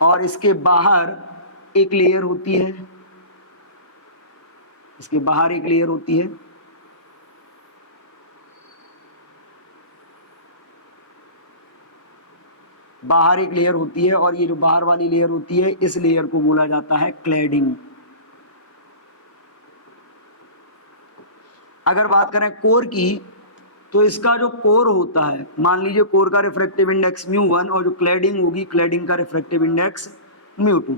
और इसके बाहर एक लेयर होती है, इसके बाहर एक लेयर होती है, बाहर एक लेयर होती है, और ये जो बाहर वाली लेयर होती है इस लेयर को बोला जाता है क्लैडिंग। अगर बात करें कोर की तो इसका जो कोर होता है, मान लीजिए कोर का रिफ्रैक्टिव इंडेक्स μ1 और जो क्लैडिंग होगी क्लैडिंग का रिफ्रैक्टिव इंडेक्स μ2।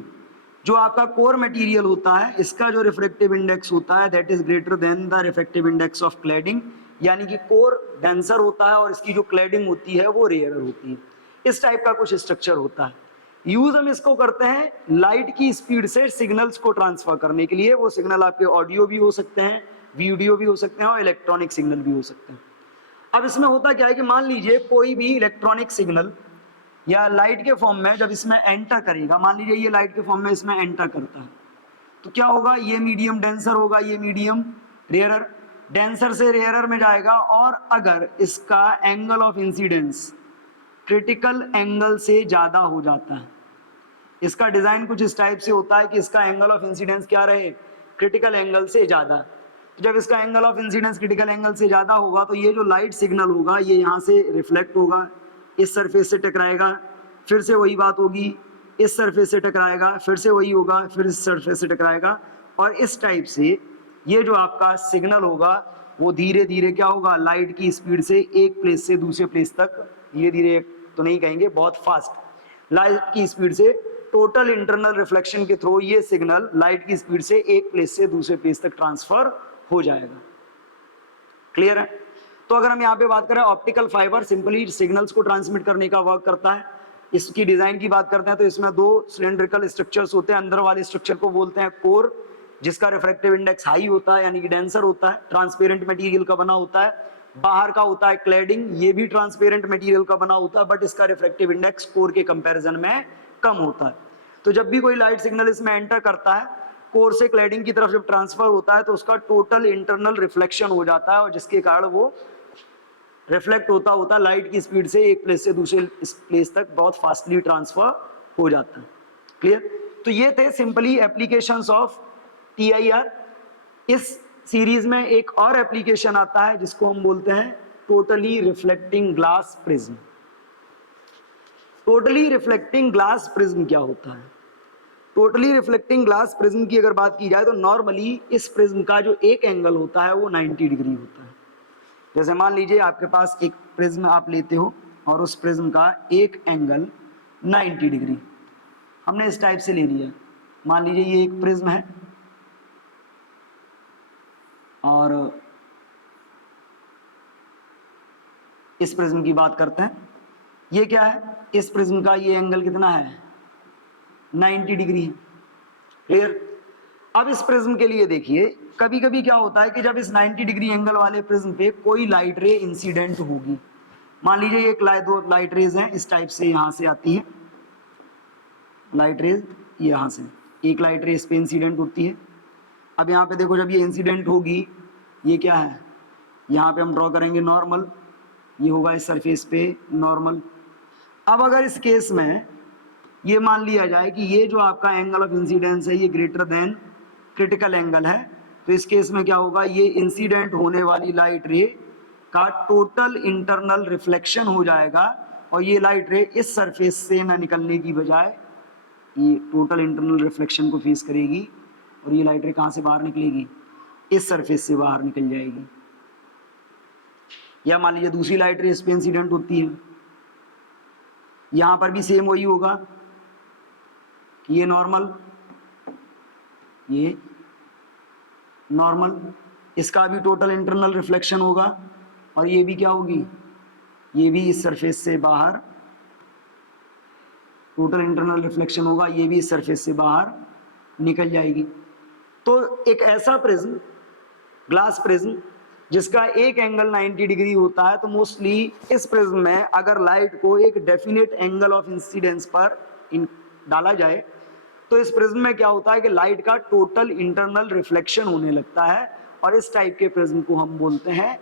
जो आपका कोर मटेरियल होता है इसका जो रिफ्रैक्टिव इंडेक्स होता है that is greater than the refractive index of cladding, यानी कि कोर डेंसर होता है और इसकी जो क्लैडिंग होती है वो रेयर होती है। इस टाइप का कुछ स्ट्रक्चर होता है। यूज हम इसको करते हैं लाइट की स्पीड से सिग्नल्स को ट्रांसफर करने के लिए। वो सिग्नल आपके ऑडियो भी हो सकते हैं, वीडियो भी हो सकते हैं और इलेक्ट्रॉनिक सिग्नल भी हो सकते हैं। अब इसमें होता क्या है कि मान लीजिए कोई भी इलेक्ट्रॉनिक सिग्नल या लाइट के फॉर्म में जब इसमें एंटर करेगा, मान लीजिए ये लाइट के फॉर्म में इसमें एंटर करता है, तो क्या होगा, ये मीडियम डेंसर होगा, ये मीडियम रेयरर, डेंसर से रेयरर में जाएगा। और अगर इसका angle of incidence critical angle से ज्यादा हो जाता है, इसका डिजाइन कुछ इस टाइप से होता है कि इसका एंगल ऑफ इंसिडेंस क्या रहे, क्रिटिकल एंगल से ज्यादा। तो जब इसका angle of incidence critical angle से ज्यादा होगा तो ये जो लाइट सिग्नल होगा ये यहाँ से रिफ्लेक्ट होगा, इस सरफेस से टकराएगा, फिर से वही बात होगी, इस सरफेस से टकराएगा, फिर से वही होगा, फिर इस सरफेस से टकराएगा, और इस टाइप से ये जो आपका सिग्नल होगा वो धीरे धीरे क्या होगा, लाइट की स्पीड से एक प्लेस से दूसरे प्लेस तक, धीरे धीरे तो नहीं कहेंगे, बहुत फास्ट लाइट की स्पीड से टोटल इंटरनल रिफ्लेक्शन के थ्रू ये सिग्नल लाइट की स्पीड से एक प्लेस से दूसरे प्लेस तक ट्रांसफर हो जाएगा। क्लियर है? तो अगर हम यहाँ पे बात करें ऑप्टिकल फाइबर सिंपली सिग्नल्स को ट्रांसमिट करने का वर्क करता है। इसकी डिजाइन की बात करते हैं तो इसमें दो सिलेंड्रिकल स्ट्रक्चर्स होते हैं। अंदर वाले स्ट्रक्चर को बोलते हैं कोर, जिसका रिफ्रैक्टिव इंडेक्स हाई होता है यानी कि डेंसर होता है, ट्रांसपेरेंट मटेरियल का बना होता है। बाहर का होता है क्लैडिंग, ये भी ट्रांसपेरेंट मटेरियल का बना होता है, बट इसका रिफ्रैक्टिव इंडेक्स कोर के कंपैरिजन में कम होता है। तो जब भी कोई लाइट सिग्नल इसमें एंटर करता है, कोर से क्लैडिंग की तरफ जब ट्रांसफर होता है तो उसका टोटल इंटरनल रिफ्लेक्शन हो जाता है, और जिसके कारण वो रिफ्लेक्ट होता होता लाइट की स्पीड से एक प्लेस से दूसरे प्लेस तक बहुत फास्टली ट्रांसफर हो जाता है। क्लियर? तो ये थे सिंपली एप्लीकेशंस ऑफ TIR। इस सीरीज में एक और एप्लीकेशन आता है जिसको हम बोलते हैं totally reflecting glass prism. Totally reflecting glass prism क्या होता है? टोटली रिफ्लेक्टिंग ग्लास प्रिज्म की अगर बात की जाए तो नॉर्मली इस प्रिज्म का जो एक एंगल होता है वो 90 डिग्री होता है। जैसे मान लीजिए आपके पास एक प्रिज्म आप लेते हो और उस प्रिज्म का एक एंगल 90 डिग्री हमने इस टाइप से ले लिया। मान लीजिए ये एक प्रिज्म है और इस प्रिज्म की बात करते हैं। ये क्या है? इस प्रिज्म का ये एंगल कितना है? 90 डिग्री है। क्लियर? अब इस प्रिज्म के लिए देखिए, कभी कभी क्या होता है कि जब इस 90 डिग्री एंगल वाले प्रिज्म पे कोई लाइट रे इंसिडेंट होगी। मान लीजिए एक दो लाइट रेज हैं इस टाइप से, यहां से आती है लाइट रेज, यहां से एक लाइट रे इस पे इंसिडेंट होती है। अब यहाँ पे देखो, जब ये इंसिडेंट होगी, ये क्या है, यहाँ पे हम ड्रॉ करेंगे नॉर्मल, ये होगा इस सरफेस पे नॉर्मल। अब अगर इस केस में ये मान लिया जाए कि ये जो आपका एंगल ऑफ इंसिडेंस है ये ग्रेटर देन क्रिटिकल एंगल है, तो इस केस में क्या होगा, ये इंसिडेंट होने वाली लाइट रे का टोटल इंटरनल रिफ्लेक्शन हो जाएगा, और ये लाइट रे इस सरफेस से ना निकलने की बजाय ये टोटल इंटरनल रिफ्लेक्शन को फेस करेगी, और ये लाइट रे कहाँ से बाहर निकलेगी? इस सरफेस से बाहर निकल जाएगी। या मान लीजिए दूसरी लाइट रे इस पे इंसिडेंट होती है, यहां पर भी सेम वही होगा कि ये नॉर्मल, ये नॉर्मल, इसका भी टोटल इंटरनल रिफ्लेक्शन होगा, और ये भी क्या होगी, ये भी इस सरफेस से बाहर टोटल इंटरनल रिफ्लेक्शन होगा, ये भी इस सरफेस से बाहर निकल जाएगी। तो एक ऐसा प्रिज्म, ग्लास प्रिज्म, जिसका एक एंगल 90 डिग्री होता है, तो मोस्टली इस प्रिज्म में अगर लाइट को एक डेफिनेट एंगल ऑफ इंसिडेंस पर डाला जाए तो इस प्रिज्म में क्या होता है कि लाइट का टोटल इंटरनल रिफ्लेक्शन होने लगता है, और इस टाइप के प्रिज्म को हम बोलते हैं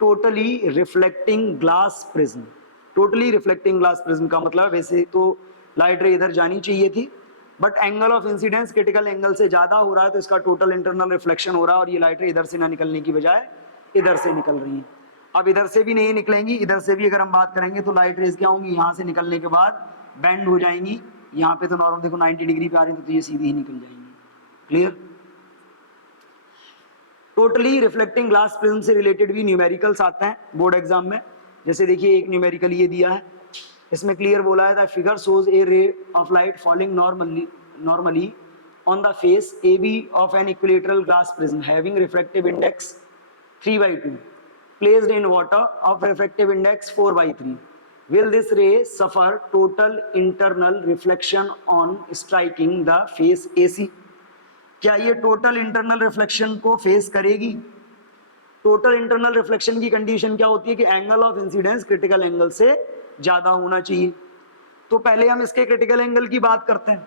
totally reflecting glass prism. Totally reflecting glass prism का मतलब, वैसे तो लाइट रे इधर जानी चाहिए थी, but angle of incidence critical angle से ज्यादा हो रहा है, तो इसका टोटल इंटरनल रिफ्लेक्शन हो रहा है, और ये लाइट रे इधर से ना निकलने की बजाय इधर से निकल रही है। अब इधर से भी नहीं निकलेंगी, इधर से भी अगर हम बात करेंगे तो लाइट रेज क्या होंगी, यहाँ से निकलने के बाद बेंड हो जाएंगी, यहाँ पे तो नॉर्मल देखो 90 डिग्री पे आ रही है, तो ये सीधी ही निकल जाएंगी। Clear? Totally reflecting glass prism से रिलेटेड भी न्यूमेरिकल्स आते हैं बोर्ड एग्जाम में। जैसे देखिए एक न्यूमेरिकल ये दिया है, इसमें क्लियर बोला है, the figure shows A ray of light falling normally on the face AB of an equilateral glass prism having refractive index 3/2 placed in water of refractive index 4/3. Will this ray suffer total internal reflection on striking the face AC? क्या ये total internal reflection को face करेगी? Total internal reflection की condition क्या होती है कि angle of incidence critical angle से ज्यादा होना चाहिए। तो पहले हम इसके क्रिटिकल एंगल की बात करते हैं।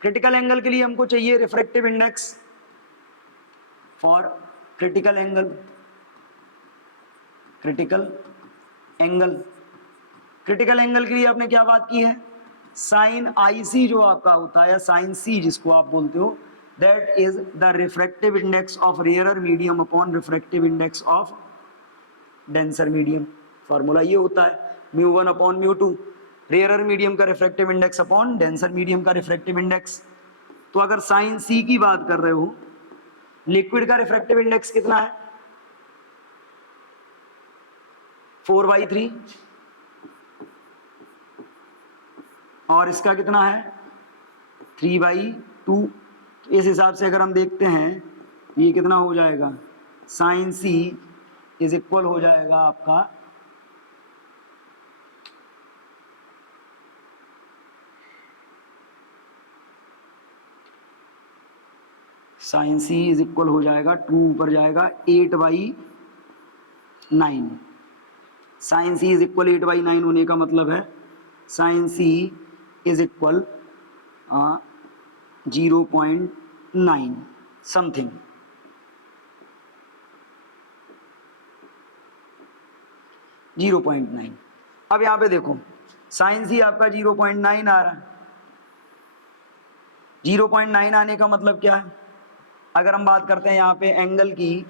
क्रिटिकल एंगल के लिए हमको चाहिए refractive index for critical angle. Critical angle के लिए आपने क्या बात की है, साइन IC जो आपका होता है, या साइन C जिसको आप बोलते हो, that is the refractive index of rarer medium upon refractive index of denser medium. Formula ये होता है μ1 अपॉन μ2, रेयरर मीडियम का refractive index upon denser medium का रिफ्रैक्टिव इंडेक्स। तो अगर साइन C की बात कर रहे हो, लिक्विड का रिफ्रैक्टिव इंडेक्स कितना है, 4/3, और इसका कितना है 3/2। इस हिसाब से अगर हम देखते हैं ये कितना हो जाएगा, साइन C इज इक्वल हो जाएगा आपका साइन सी इज इक्वल हो जाएगा 2 ऊपर जाएगा 8/9। साइन सी इज इक्वल 8/9 होने का मतलब है sine C is equal 0.9 something. Zero point nine. अब यहाँ पे देखो साइन सी आपका 0.9 आ रहा है। 0.9 आने का मतलब क्या है? अगर हम बात करते हैं यहाँ पे एंगल की,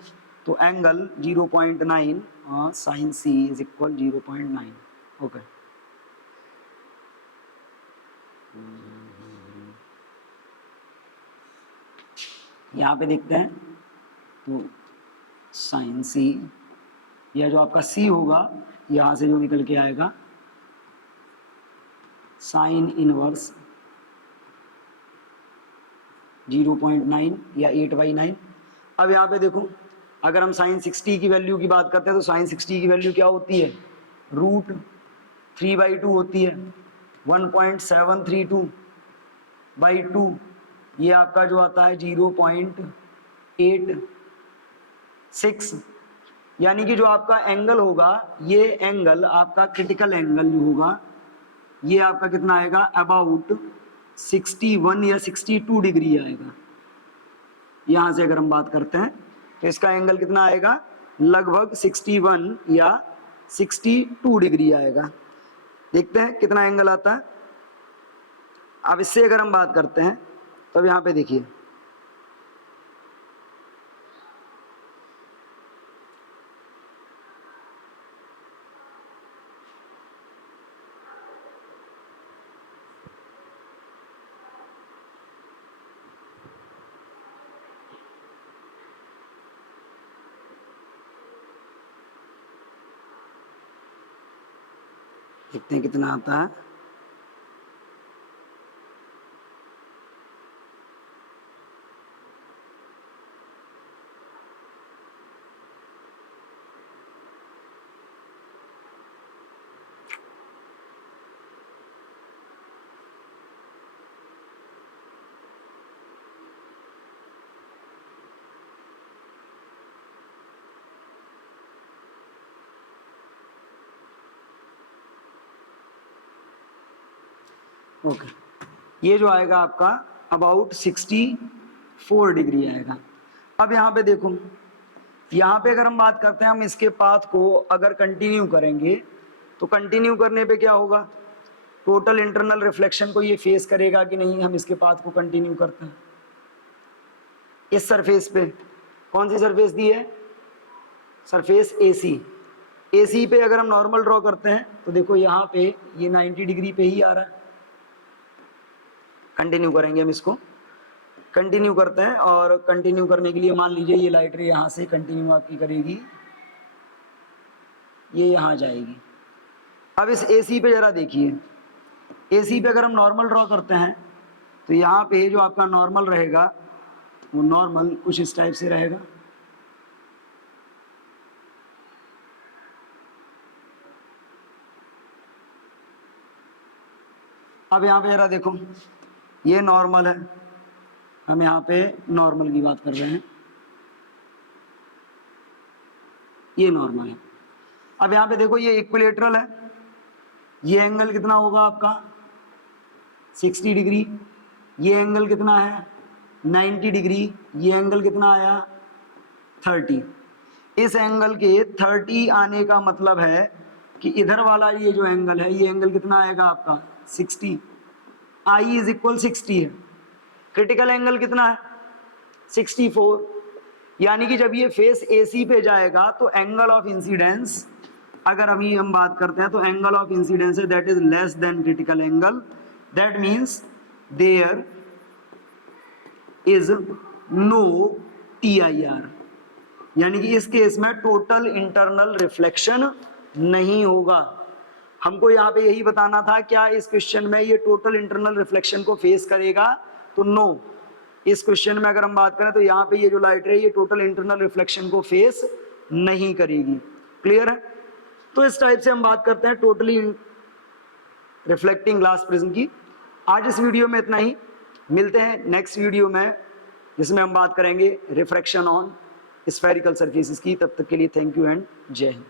तो एंगल 0.9 और sine C is equal 0.9। Okay, यहाँ पे देखते हैं तो साइन सी या जो आपका सी होगा यहाँ से जो निकल के आएगा साइन इनवर्स 0.9 या 8/9। अब यहाँ पे देखो अगर हम साइन 60 की वैल्यू की बात करते हैं तो साइन 60 की वैल्यू क्या होती है? √3/2 होती है। 1.732/2 ये आपका जो आता है 0.86। यानी कि जो आपका एंगल होगा ये एंगल आपका क्रिटिकल एंगल जो होगा ये आपका कितना आएगा? अबाउट 61 या 62 डिग्री आएगा। यहाँ से अगर हम बात करते हैं तो इसका एंगल कितना आएगा? लगभग 61 या 62 डिग्री आएगा। देखते हैं कितना एंगल आता है। अब इससे अगर हम बात करते हैं तो यहाँ पे देखिए देखते हैं कितना आता है। ओके, ये जो आएगा आपका अबाउट 64 डिग्री आएगा। अब यहाँ पे देखो, यहाँ पे अगर हम बात करते हैं हम इसके पाथ को अगर कंटिन्यू करेंगे तो कंटिन्यू करने पे क्या होगा? टोटल इंटरनल रिफ्लेक्शन को ये फेस करेगा कि नहीं? हम इसके पाथ को कंटिन्यू करते हैं इस सरफेस पे। कौन सी सरफेस दी है? Surface AC। AC पे अगर हम नॉर्मल ड्रॉ करते हैं तो देखो यहाँ पे ये 90 डिग्री पे ही आ रहा है। कंटिन्यू करेंगे हम इसको, कंटिन्यू करते हैं और कंटिन्यू करने के लिए मान लीजिए ये लाइट रे यहाँ से कंटिन्यू आपकी करेगी, ये यहाँ जाएगी। अब इस AC पे जरा देखिए, AC पे अगर हम नॉर्मल ड्रॉ करते हैं तो यहाँ पे जो आपका नॉर्मल रहेगा वो नॉर्मल कुछ इस टाइप से रहेगा। अब यहाँ पे जरा देखो ये नॉर्मल है, हम यहाँ पे नॉर्मल की बात कर रहे हैं, ये नॉर्मल है। अब यहाँ पे देखो ये इक्विलेटरल है, ये एंगल कितना होगा आपका? 60 डिग्री। ये एंगल कितना है? 90 डिग्री। ये एंगल कितना आया? 30। इस एंगल के 30 आने का मतलब है कि इधर वाला ये जो एंगल है ये एंगल कितना आएगा आपका? 60। I इज इक्वल 60 है। क्रिटिकल एंगल कितना है? 64। यानी कि जब ये फेस AC पे जाएगा तो एंगल ऑफ इंसिडेंस, अगर अभी हम बात करते हैं तो एंगल ऑफ इंसिडेंस है that is less than critical angle. That means there is no TIR। यानी कि इस केस में टोटल इंटरनल रिफ्लेक्शन नहीं होगा। हमको यहाँ पे यही बताना था, क्या इस क्वेश्चन में ये टोटल इंटरनल रिफ्लेक्शन को फेस करेगा? तो नो। इस क्वेश्चन में अगर हम बात करें तो यहाँ पे ये जो लाइट है ये टोटल इंटरनल रिफ्लेक्शन को फेस नहीं करेगी। क्लियर है? तो इस टाइप से हम बात करते हैं टोटली रिफ्लेक्टिंग ग्लास प्रिज्म की। आज इस वीडियो में इतना ही, मिलते हैं नेक्स्ट वीडियो में जिसमें हम बात करेंगे रिफ्रैक्शन ऑन स्फेरिकल सरफेसेस की। तब तक के लिए थैंक यू एंड जय हिंद।